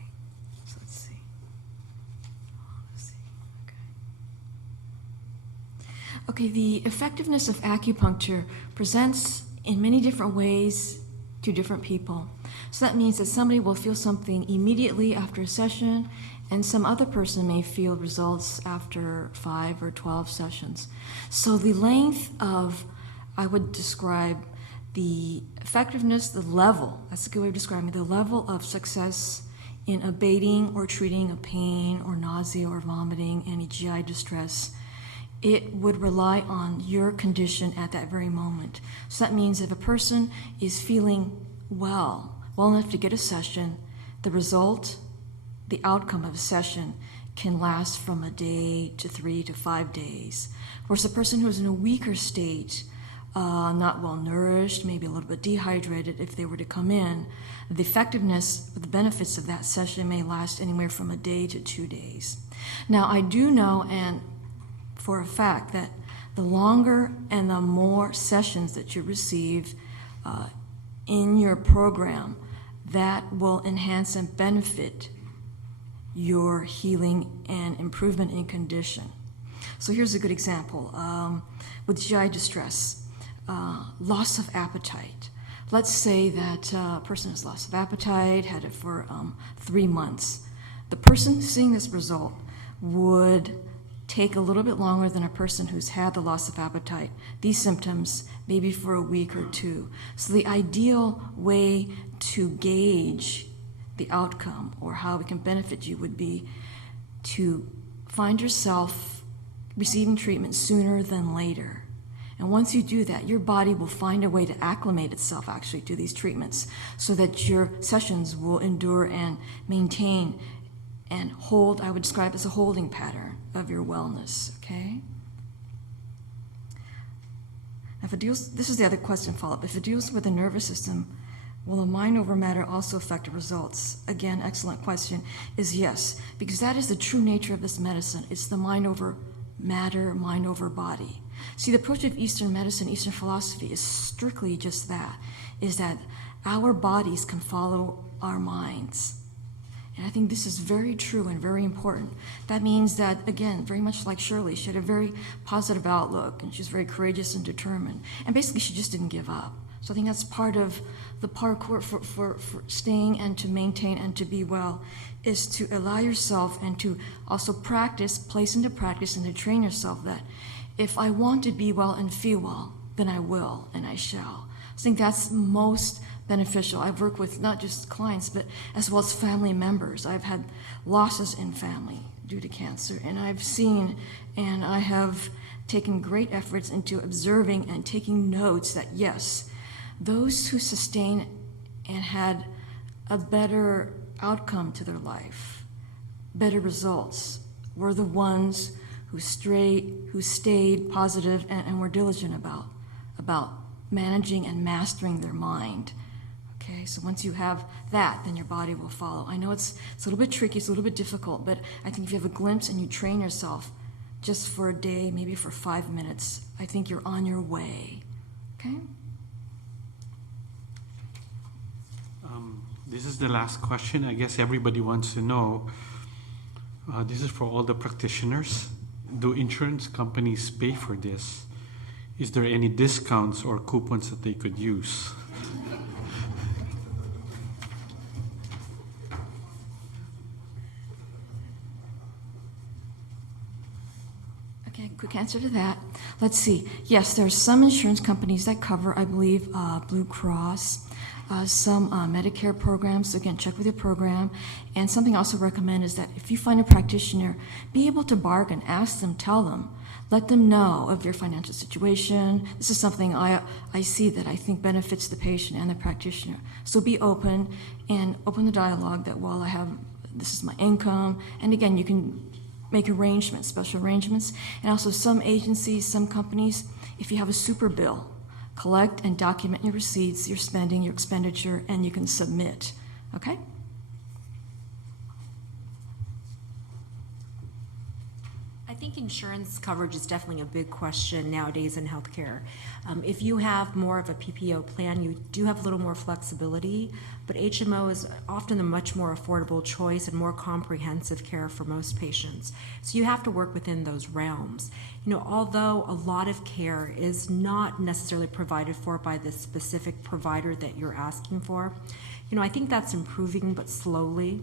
so let's see. Okay, the effectiveness of acupuncture presents in many different ways to different people. So that means that somebody will feel something immediately after a session, and some other person may feel results after 5 or 12 sessions. So the length of, I would describe the effectiveness, the level, that's a good way of describing it, the level of success in abating or treating a pain or nausea or vomiting, any GI distress. It would rely on your condition at that very moment. So that means if a person is feeling well enough to get a session, the result, the outcome of a session can last from a day to 3 to 5 days. Whereas a person who is in a weaker state, not well nourished, maybe a little bit dehydrated, if they were to come in, the effectiveness, the benefits of that session may last anywhere from a day to 2 days. Now, I do know, and for a fact, that the longer and the more sessions that you receive in your program, that will enhance and benefit your healing and improvement in condition. So here's a good example. With GI distress, loss of appetite. Let's say that a person has loss of appetite, had it for 3 months. The person seeing this result would take a little bit longer than a person who's had the loss of appetite, these symptoms, maybe for a week or 2. So the ideal way to gauge the outcome or how it can benefit you would be to find yourself receiving treatment sooner than later. And once you do that, your body will find a way to acclimate itself actually to these treatments so that your sessions will endure and maintain and hold, I would describe as a holding pattern of your wellness, okay? If it deals, this is the other question follow-up. If it deals with the nervous system, will the mind over matter also affect the results? Again, excellent question, is yes, because that is the true nature of this medicine. It's the mind over matter, mind over body. See, the approach of Eastern medicine, Eastern philosophy is strictly just that, is that our bodies can follow our minds. And I think this is very true and very important. That means that, again, very much like Shirley, she had a very positive outlook, and she's very courageous and determined. And basically, she just didn't give up. So I think that's part of the parkour for staying and to maintain and to be well, is to allow yourself and to also practice, place into practice, and to train yourself that if I want to be well and feel well, then I will and I shall. I think that's most beneficial. I've worked with not just clients, but as well as family members. I've had losses in family due to cancer, and I've seen and I have taken great efforts into observing and taking notes that yes, those who sustained and had a better outcome to their life, better results, were the ones who stayed positive and were diligent about managing and mastering their mind. Okay, so once you have that, then your body will follow. I know it's a little bit tricky, it's a little bit difficult, but I think if you have a glimpse and you train yourself just for a day, maybe for 5 minutes, I think you're on your way. Okay? This is the last question. I guess everybody wants to know. This is for all the practitioners. Do insurance companies pay for this? Is there any discounts or coupons that they could use? Okay, quick answer to that. Let's see. Yes, there are some insurance companies that cover, I believe, Blue Cross, some Medicare programs. So again, check with your program. And something I also recommend is that if you find a practitioner, be able to bargain, ask them, tell them, let them know of your financial situation. This is something I see that I think benefits the patient and the practitioner. So be open and open the dialogue that, well, this is my income. And again, you can make arrangements, special arrangements. And also some agencies, some companies, if you have a super bill, collect and document your receipts, your spending, your expenditure, and you can submit. Okay? I think insurance coverage is definitely a big question nowadays in healthcare. If you have more of a PPO plan, you do have a little more flexibility, but HMO is often a much more affordable choice and more comprehensive care for most patients. So you have to work within those realms. You know, although a lot of care is not necessarily provided for by the specific provider that you're asking for, you know, I think that's improving, but slowly.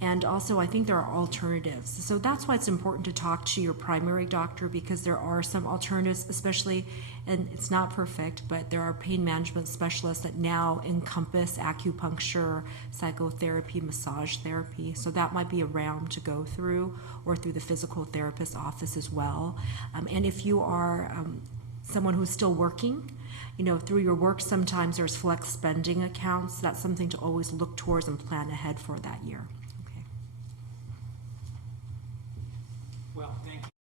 And also, I think there are alternatives. So that's why it's important to talk to your primary doctor, because there are some alternatives, especially, and it's not perfect, but there are pain management specialists that now encompass acupuncture, psychotherapy, massage therapy. So that might be a realm to go through, or through the physical therapist office as well. And if you are someone who's still working, you know, through your work, sometimes there's flex spending accounts. That's something to always look towards and plan ahead for that year. Well, thank you.